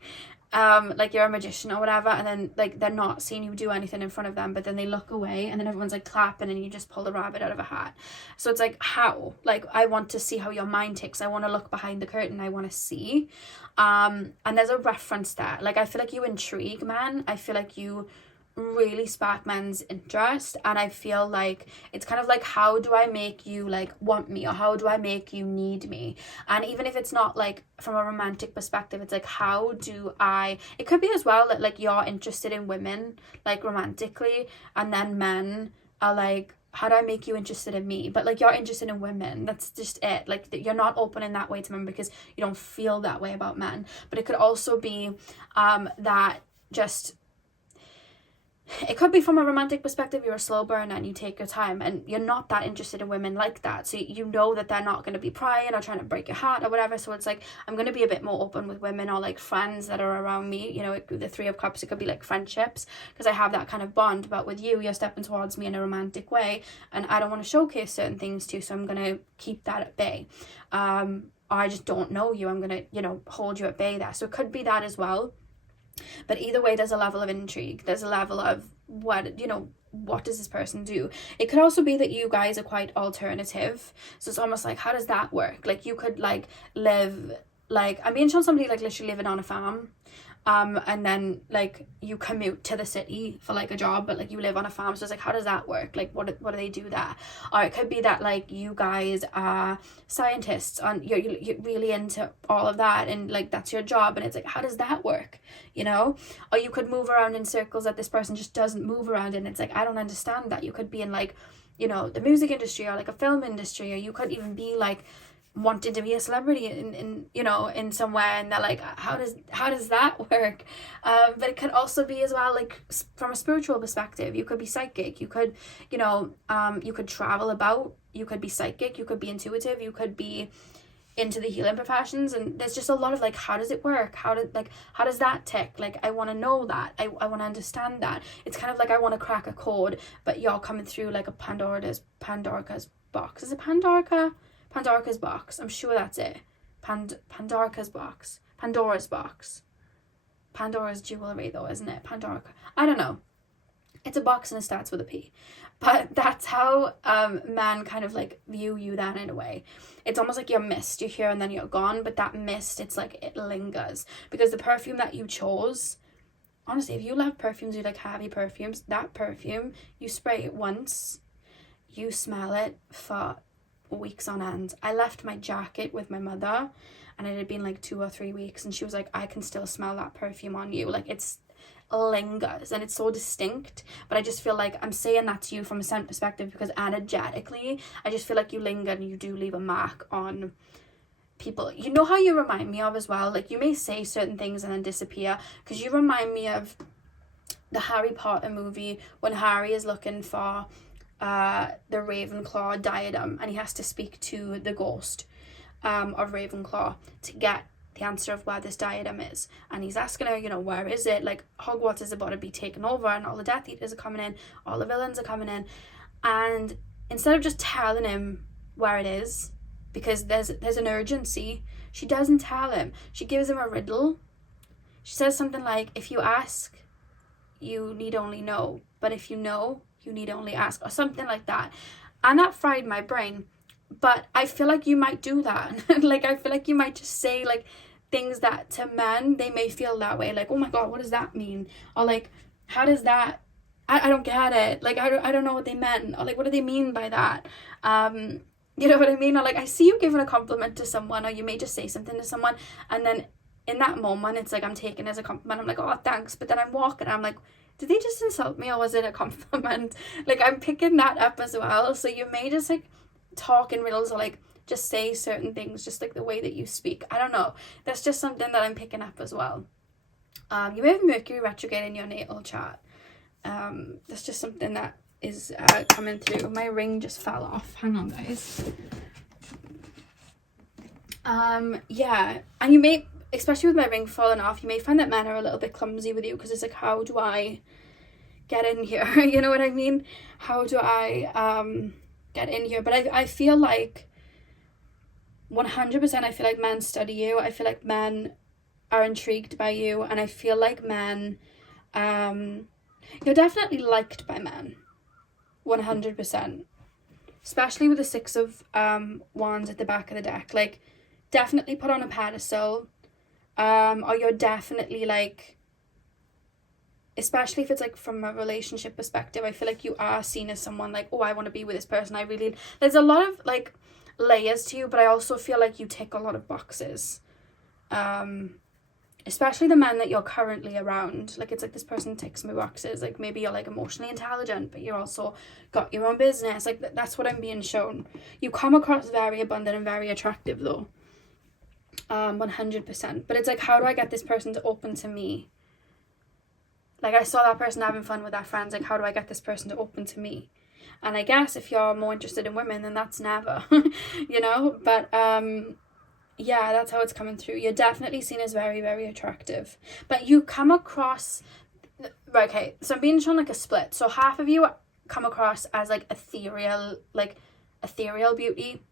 like you're a magician or whatever, and then like they're not seeing you do anything in front of them, but then they look away, and then everyone's like clapping, and you just pull the rabbit out of a hat. So it's like, how? Like, I want to see how your mind ticks. I want to look behind the curtain. I want to see. And there's a reference there. Like, I feel like you intrigue, man. I feel like you really spark men's interest, and I feel like it's kind of like, how do I make you like want me, or how do I make you need me? And even if it's not like from a romantic perspective, it's like, how do I, it could be as well that like you're interested in women like romantically, and then men are like, how do I make you interested in me? But like, you're interested in women, that's just it. Like, you're not open in that way to men because you don't feel that way about men. But it could also be that just, it could be from a romantic perspective, you're a slow burner and you take your time, and you're not that interested in women like that. So you know that they're not going to be prying or trying to break your heart or whatever. So it's like, I'm going to be a bit more open with women, or like friends that are around me. You know, the Three of Cups, it could be like friendships, because I have that kind of bond. But with you, you're stepping towards me in a romantic way, and I don't want to showcase certain things to you. So I'm going to keep that at bay. I just don't know you. I'm going to, you know, hold you at bay there. So it could be that as well. But either way, there's a level of intrigue. There's a level of what, you know, what does this person do? It could also be that you guys are quite alternative. So it's almost like, how does that work? Like, you could like live, like, I'm being shown somebody like literally living on a farm. And then like you commute to the city for like a job, but like you live on a farm. So it's like, how does that work? Like, what do they do there? Or it could be that like you guys are scientists, and you're really into all of that, and like that's your job, and it's like, how does that work? You know? Or you could move around in circles that this person just doesn't move around in. It's like, I don't understand that. You could be in like, you know, the music industry, or like a film industry, or you could even be like wanted to be a celebrity in you know, in somewhere, and they're like, how does that work? But it could also be as well, like from a spiritual perspective, you could be psychic, you could, you know, you could travel about, you could be psychic, you could be intuitive, you could be into the healing professions. And there's just a lot of like, how does it work? How does that tick? Like, I want to know that. I want to understand that. It's kind of like, I want to crack a code, but you're coming through like a Pandora's box. Is it Pandora's box? I'm sure that's it. Pandora's box. Pandora's jewelry though, isn't it? Pandora. I don't know. It's a box and it starts with a P. But that's how men kind of like view you then, in a way. It's almost like you're mist. You're here and then you're gone. But that mist, it's like it lingers. Because the perfume that you chose, honestly, if you love perfumes, you like heavy perfumes, that perfume, you spray it once, you smell it for weeks on end. I left my jacket with my mother, and it had been like 2 or 3 weeks, and she was like, I can still smell that perfume on you. Like, it's lingers, and it's so distinct. But I just feel like I'm saying that to you from a scent perspective, because energetically I just feel like you linger, and you do leave a mark on people. You know how you remind me of as well? Like, you may say certain things and then disappear, because you remind me of the Harry Potter movie, when Harry is looking for the Ravenclaw diadem, and he has to speak to the ghost of Ravenclaw to get the answer of where this diadem is. And he's asking her, you know, where is it? Like, Hogwarts is about to be taken over, and all the Death Eaters are coming in, all the villains are coming in. And instead of just telling him where it is, because there's an urgency, she doesn't tell him. She gives him a riddle. She says something like, if you ask, you need only know, but if you know, you need only ask, or something like that. And that fried my brain. But I feel like you might do that. Like, I feel like you might just say like things that to men, they may feel that way. Like, oh my God, what does that mean? Or like, how does that, I don't get it. Like, I don't know what they meant. Or like, what do they mean by that? You know what I mean? Or like, I see you giving a compliment to someone, or you may just say something to someone, and then in that moment, it's like, I'm taking it as a compliment. I'm like, oh, thanks. But then I'm walking, and I'm like, did they just insult me, or was it a compliment? Like, I'm picking that up as well. So you may just like talk in riddles, or like just say certain things, just like the way that you speak. I don't know. That's just something that I'm picking up as well. You may have Mercury retrograde in your natal chart. That's just something that is coming through. My ring just fell off. Hang on, guys. Yeah, and you may, especially with my ring falling off, you may find that men are a little bit clumsy with you, because it's like, how do I get in here? You know what I mean? How do I get in here? But I feel like 100%, I feel like men study you. I feel like men are intrigued by you, and I feel like men, you're definitely liked by men, 100%, especially with the 6 of wands at the back of the deck. Like, definitely put on a pedestal, or you're definitely like, especially if it's like from a relationship perspective, I feel like you are seen as someone like, oh, I want to be with this person. I really, there's a lot of like layers to you, but I also feel like you tick a lot of boxes, especially the men that you're currently around. Like, it's like, this person ticks my boxes. Like, maybe you're like emotionally intelligent, but you're also got your own business. Like, that's what I'm being shown. You come across very abundant and very attractive though, 100%. But it's like, how do I get this person to open to me? Like, I saw that person having fun with their friends. Like, how do I get this person to open to me? And I guess if you're more interested in women, then that's never, you know? But yeah, that's how it's coming through. You're definitely seen as very, very attractive. But you come across, right, okay, so I'm being shown like a split. So half of you come across as like ethereal beauty.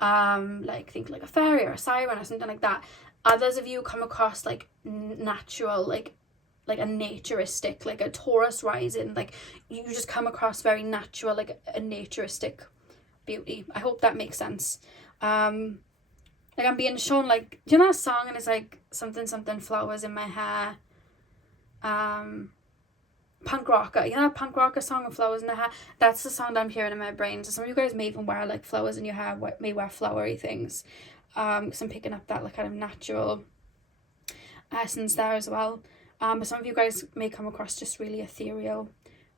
Like, think like a fairy or a siren or something like that. Others of you come across like natural, like a naturistic, like a Taurus rising. Like, you just come across very natural, like a naturistic beauty. I hope that makes sense. Like, I'm being shown, like, do you know that song, and it's like something flowers in my hair, punk rocker, you know that punk rocker song of flowers in the hair? That's the sound I'm hearing in my brain. So some of you guys may even wear like flowers in your hair, may wear flowery things, because I'm picking up that like kind of natural essence there as well. But some of you guys may come across just really ethereal,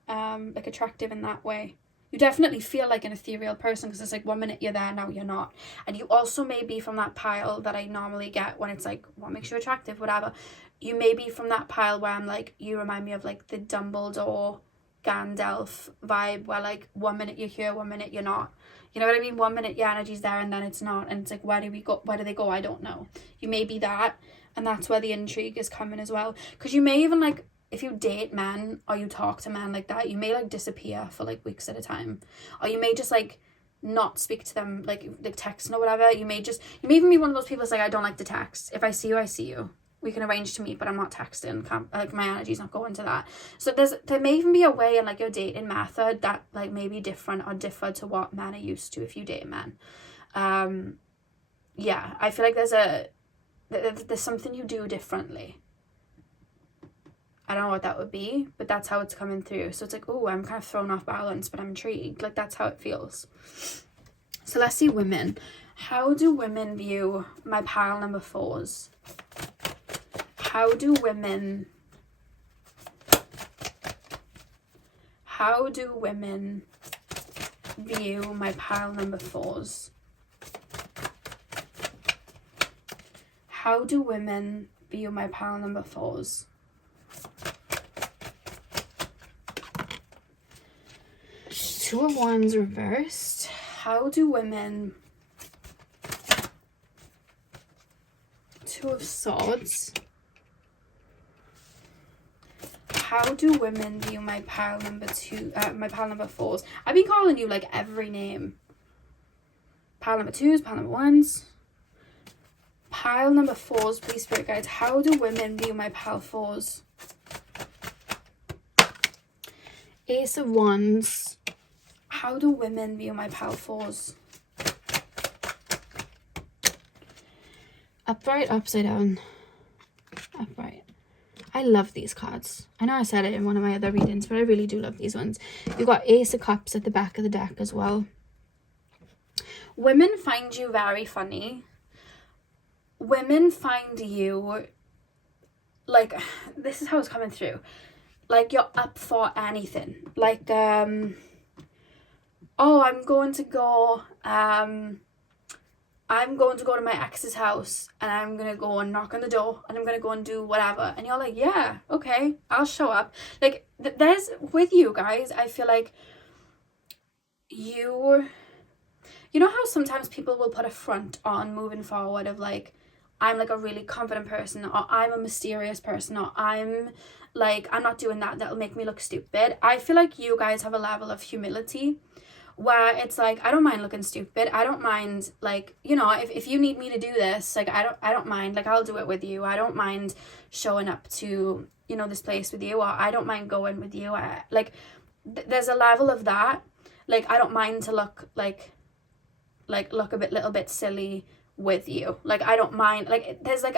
like attractive in that way. You definitely feel like an ethereal person, because it's like, 1 minute you're there, now you're not. And you also may be from that pile that I normally get when it's like, what makes you attractive, whatever. You may be from that pile where I'm like, you remind me of like the Dumbledore, Gandalf vibe, where like 1 minute you're here, 1 minute you're not. You know what I mean? 1 minute your energy's there, and then it's not. And it's like, where do they go? I don't know. You may be that. And that's where the intrigue is coming as well. Because you may even like, if you date men or you talk to men like that, you may like disappear for like weeks at a time, or you may just like not speak to them, like texting or whatever. You may even be one of those people that's like, I don't like to text. If I see you, I see you. We can arrange to meet, but I'm not texting. Like, my energy's not going to that. So there may even be a way in like your dating method that like may be different or differ to what men are used to if you date men. Yeah, I feel like there's something you do differently. I don't know what that would be, but that's how it's coming through. So it's like, oh, I'm kind of thrown off balance, but I'm intrigued. Like, that's how it feels. So let's see women. How do women view my pile number 4s? How do women view my pile number 4s? How do women view my pile number 4s? Two of Wands reversed. How do women... Two of Swords. How do women view my pile number 4s? I've been calling you like every name. Pile number 2s, pile number 1s. Pile number 4s, please, spirit guides. How do women view my pile 4s? Ace of Wands. How do women view my pile 4s? Upright, upside down, upright. I love these cards. I know I said it in one of my other readings, but I really do love these ones. You've got Ace of Cups at the back of the deck as well. Women find you very funny. Women find you, like, this is how it's coming through. Like, you're up for anything. Like, oh, I'm going to go to my ex's house, and I'm going to go and knock on the door, and I'm going to go and do whatever. And you're like, yeah, okay, I'll show up. Like, there's, with you guys, I feel like you know how sometimes people will put a front on moving forward of like, I'm like a really confident person, or I'm a mysterious person, or I'm not doing that, that'll make me look stupid. I feel like you guys have a level of humility where it's like, I don't mind looking stupid. I don't mind, like, you know, if you need me to do this, like, I don't mind, like, I'll do it with you. I don't mind showing up to, you know, this place with you, or I don't mind going with you. There's a level of that. Like, I don't mind to look look a little bit silly with you. Like, I don't mind, like, there's like,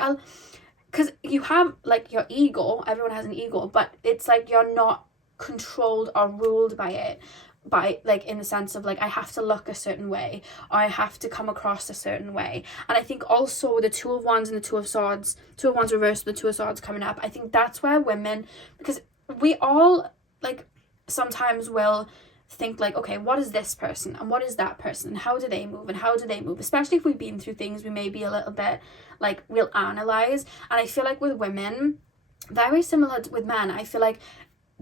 because you have like your ego, everyone has an ego, but it's like you're not controlled or ruled by it, by like, in the sense of like, I have to look a certain way, or I have to come across a certain way. And I think also with the Two of Wands and the Two of Swords, Two of Wands reversed with the Two of Swords coming up, I think that's where women, because we all like sometimes will think like, okay, what is this person and what is that person, how do they move and how do they move, especially if we've been through things, we may be a little bit like, we'll analyze. And I feel like with women, very similar with men, I feel like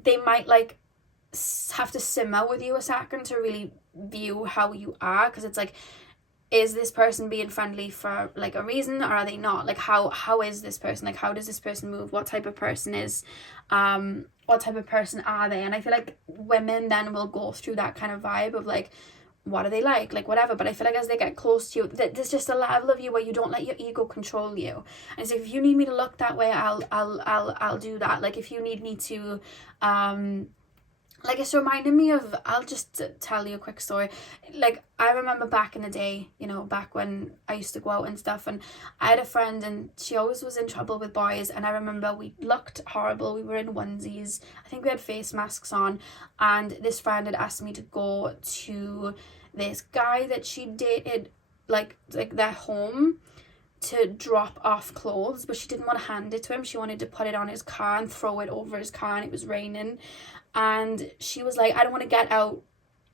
they might like have to simmer with you a second to really view how you are, because it's like, is this person being friendly for like a reason, or are they not? Like, how is this person, like, how does this person move, what type of person is what type of person are they? And I feel like women then will go through that kind of vibe of like, what are they like whatever. But I feel like as they get close to you, there's just a level of you where you don't let your ego control you. And so if you need me to look that way, I'll do that. Like, if you need me to like, it's reminding me of, I'll just tell you a quick story. Like, I remember back in the day, you know, back when I used to go out and stuff, and I had a friend and she always was in trouble with boys, and I remember we looked horrible, we were in onesies, I think we had face masks on, and this friend had asked me to go to this guy that she dated, like their home, to drop off clothes, but she didn't want to hand it to him. She wanted to put it on his car and throw it over his car, and it was raining. And she was like, I don't want to get out,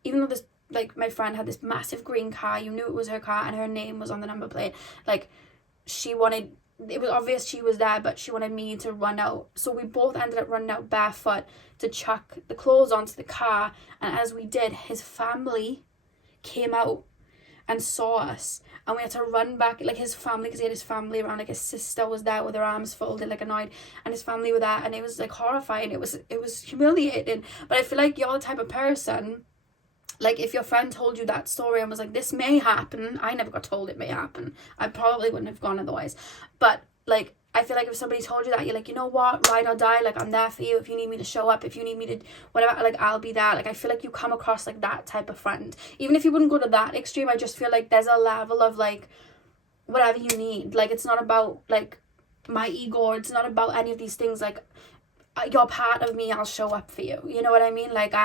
even though this, like, my friend had this massive green car, you knew it was her car and her name was on the number plate. Like, she wanted, it was obvious she was there, but she wanted me to run out. So we both ended up running out barefoot to chuck the clothes onto the car. And as we did, his family came out and saw us, and we had to run back, like, his family, because he had his family around, like his sister was there with her arms folded, like, annoyed, and his family were there, and it was like horrifying, it was humiliating. But I feel like you're the type of person, like, if your friend told you that story and was like, this may happen, I never got told it may happen, I probably wouldn't have gone otherwise, but like, I feel like if somebody told you that, you're like, you know what, ride or die, like, I'm there for you. If you need me to show up, if you need me to whatever, like, I'll be there. Like, I feel like you come across like that type of friend. Even if you wouldn't go to that extreme, I just feel like there's a level of like, whatever you need. Like, it's not about like my ego, or it's not about any of these things. Like, you're part of me, I'll show up for you. You know what I mean? Like,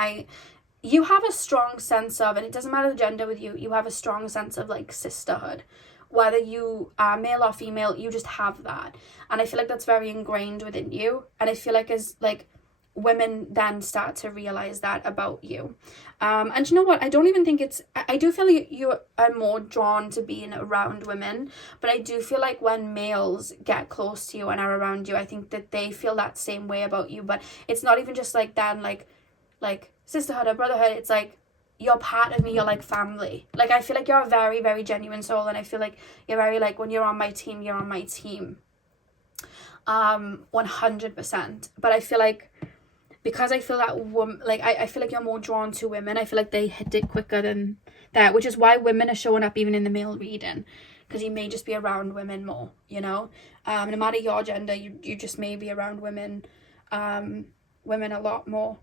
you have a strong sense of, and it doesn't matter the gender with you, you have a strong sense of like sisterhood. Whether you are male or female, you just have that. And I feel like that's very ingrained within you. And I feel like as like women then start to realize that about you. And you know what? I don't even think it's, I do feel like you are more drawn to being around women. But I do feel like when males get close to you and are around you, I think that they feel that same way about you. But it's not even just like then like sisterhood or brotherhood. It's like, you're part of me, you're like family. Like, I feel like you're a very, very genuine soul, and I feel like you're very like, when you're on my team, you're on my team. 100%. But I feel like, because I feel that I feel like you're more drawn to women, I feel like they hit it quicker than that, which is why women are showing up even in the male reading, because you may just be around women more, you know. No matter your gender, you just may be around women a lot more.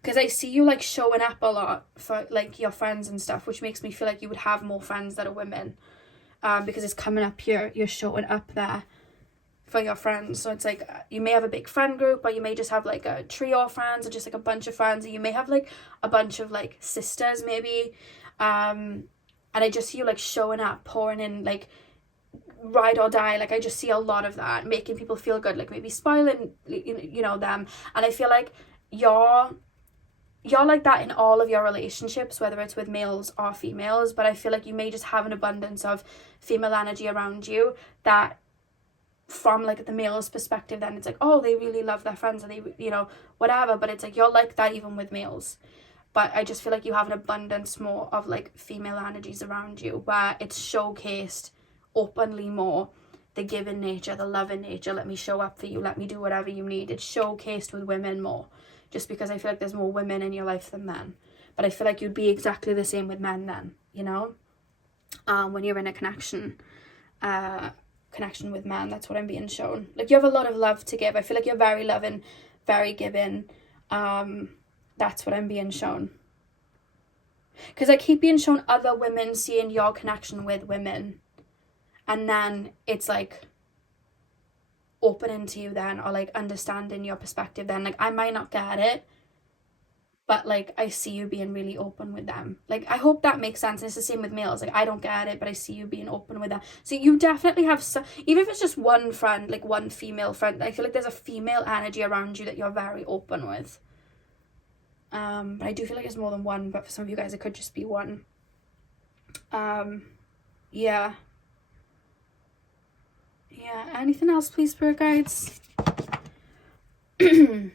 Because I see you like showing up a lot for like your friends and stuff, which makes me feel like you would have more friends that are women. because it's coming up, you're showing up there for your friends. So it's like you may have a big friend group, or you may just have like a trio of friends, or just like a bunch of friends, or you may have like a bunch of like sisters maybe, and I just see you like showing up, pouring in, like ride or die. Like I just see a lot of that, making people feel good, like maybe spoiling you know them. And I feel like you're like that in all of your relationships, whether it's with males or females. But I feel like you may just have an abundance of female energy around you that, from like the male's perspective, then it's like, oh, they really love their friends, and they, you know, whatever. But it's like you're like that even with males. But I just feel like you have an abundance more of like female energies around you, where it's showcased openly more, the giving nature, the loving nature. Let me show up for you, let me do whatever you need. It's showcased with women more, just because I feel like there's more women in your life than men. But I feel like you'd be exactly the same with men then, you know, when you're in a connection with men. That's what I'm being shown. Like you have a lot of love to give. I feel like you're very loving, very giving. That's what I'm being shown, because I keep being shown other women seeing your connection with women, and then it's like opening to you then, or like understanding your perspective then. Like I might not get it, but like I see you being really open with them. Like I hope that makes sense. And it's the same with males. Like I don't get it, but I see you being open with them. So you definitely have even if it's just one friend, like one female friend, I feel like there's a female energy around you that you're very open with. But I do feel like it's more than one, but for some of you guys it could just be one. Yeah, anything else, please, spirit guides? I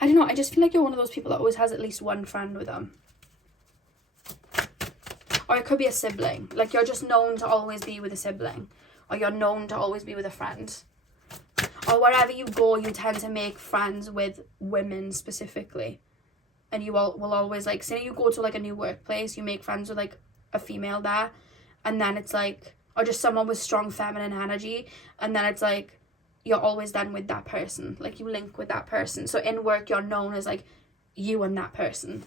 don't know, I just feel like you're one of those people that always has at least one friend with them. Or it could be a sibling. Like you're just known to always be with a sibling, or you're known to always be with a friend. Or wherever you go, you tend to make friends with women specifically. And you will always, like, say you go to like a new workplace, you make friends with like a female there, and then it's like, or just someone with strong feminine energy, and then it's like you're always then with that person. Like you link with that person. So in work you're known as like you and that person.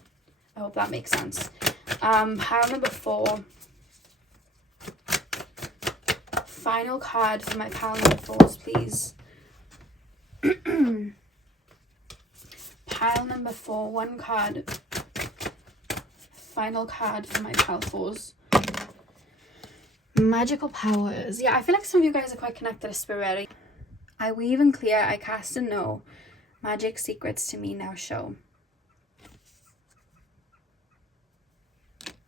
I hope that makes sense. Pile number 4. Final card for my pile number 4s, please. Pile number 4, one card. Final card for my pile 4s. Magical powers. Yeah, I feel like some of you guys are quite connected to spirit. I weave and clear, I cast and know. Magic secrets to me now show.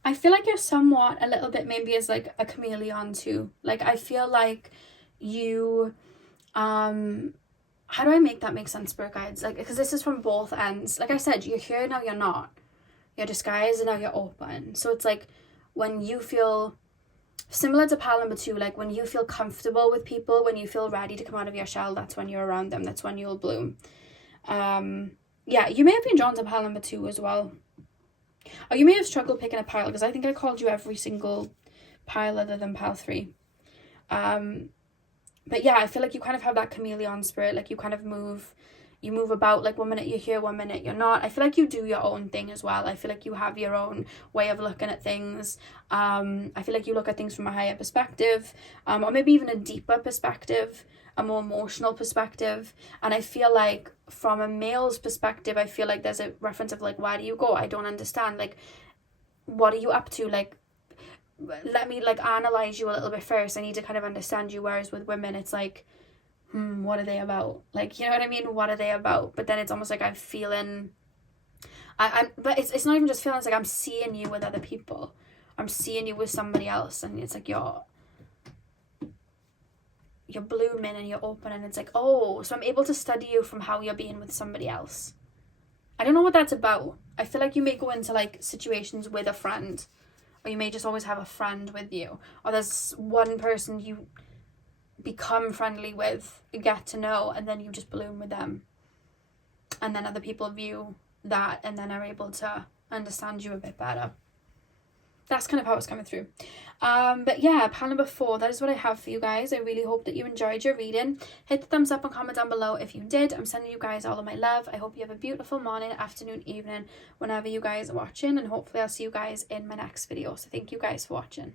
I feel like you're somewhat a little bit maybe as like a chameleon too. Like I feel like you how do I make that make sense, spirit guides? Like, because this is from both ends. Like I said, you're here, now you're not. You're disguised and now you're open. So it's like when you feel similar to pile number 2, like when you feel comfortable with people, when you feel ready to come out of your shell, that's when you're around them, that's when you'll bloom. Yeah, you may have been drawn to pile number 2 as well. Or you may have struggled picking a pile, because I think I called you every single pile other than pile 3. But yeah, I feel like you kind of have that chameleon spirit. Like you kind of move about, like 1 minute you're here, 1 minute you're not. I feel like you do your own thing as well. I feel like you have your own way of looking at things. I feel like you look at things from a higher perspective, or maybe even a deeper perspective, a more emotional perspective. And I feel like from a male's perspective, I feel like there's a reference of like, where do you go? I don't understand. Like, what are you up to? Like, let me like analyze you a little bit first. I need to kind of understand you. Whereas with women, it's like, what are they about? Like, you know what I mean? What are they about? But then it's almost like I'm feeling, but it's not even just feeling, it's like I'm seeing you with other people. I'm seeing you with somebody else, and it's like you're blooming and you're open, and it's like, oh, so I'm able to study you from how you're being with somebody else. I don't know what that's about. I feel like you may go into like situations with a friend, or you may just always have a friend with you, or there's one person you become friendly with, get to know, and then you just bloom with them, and then other people view that and then are able to understand you a bit better. That's kind of how it's coming through. But yeah, pile number 4, that is what I have for you guys. I really hope that you enjoyed your reading. Hit the thumbs up and comment down below if you did. I'm sending you guys all of my love. I hope you have a beautiful morning, afternoon, evening, whenever you guys are watching, and hopefully I'll see you guys in my next video. So thank you guys for watching.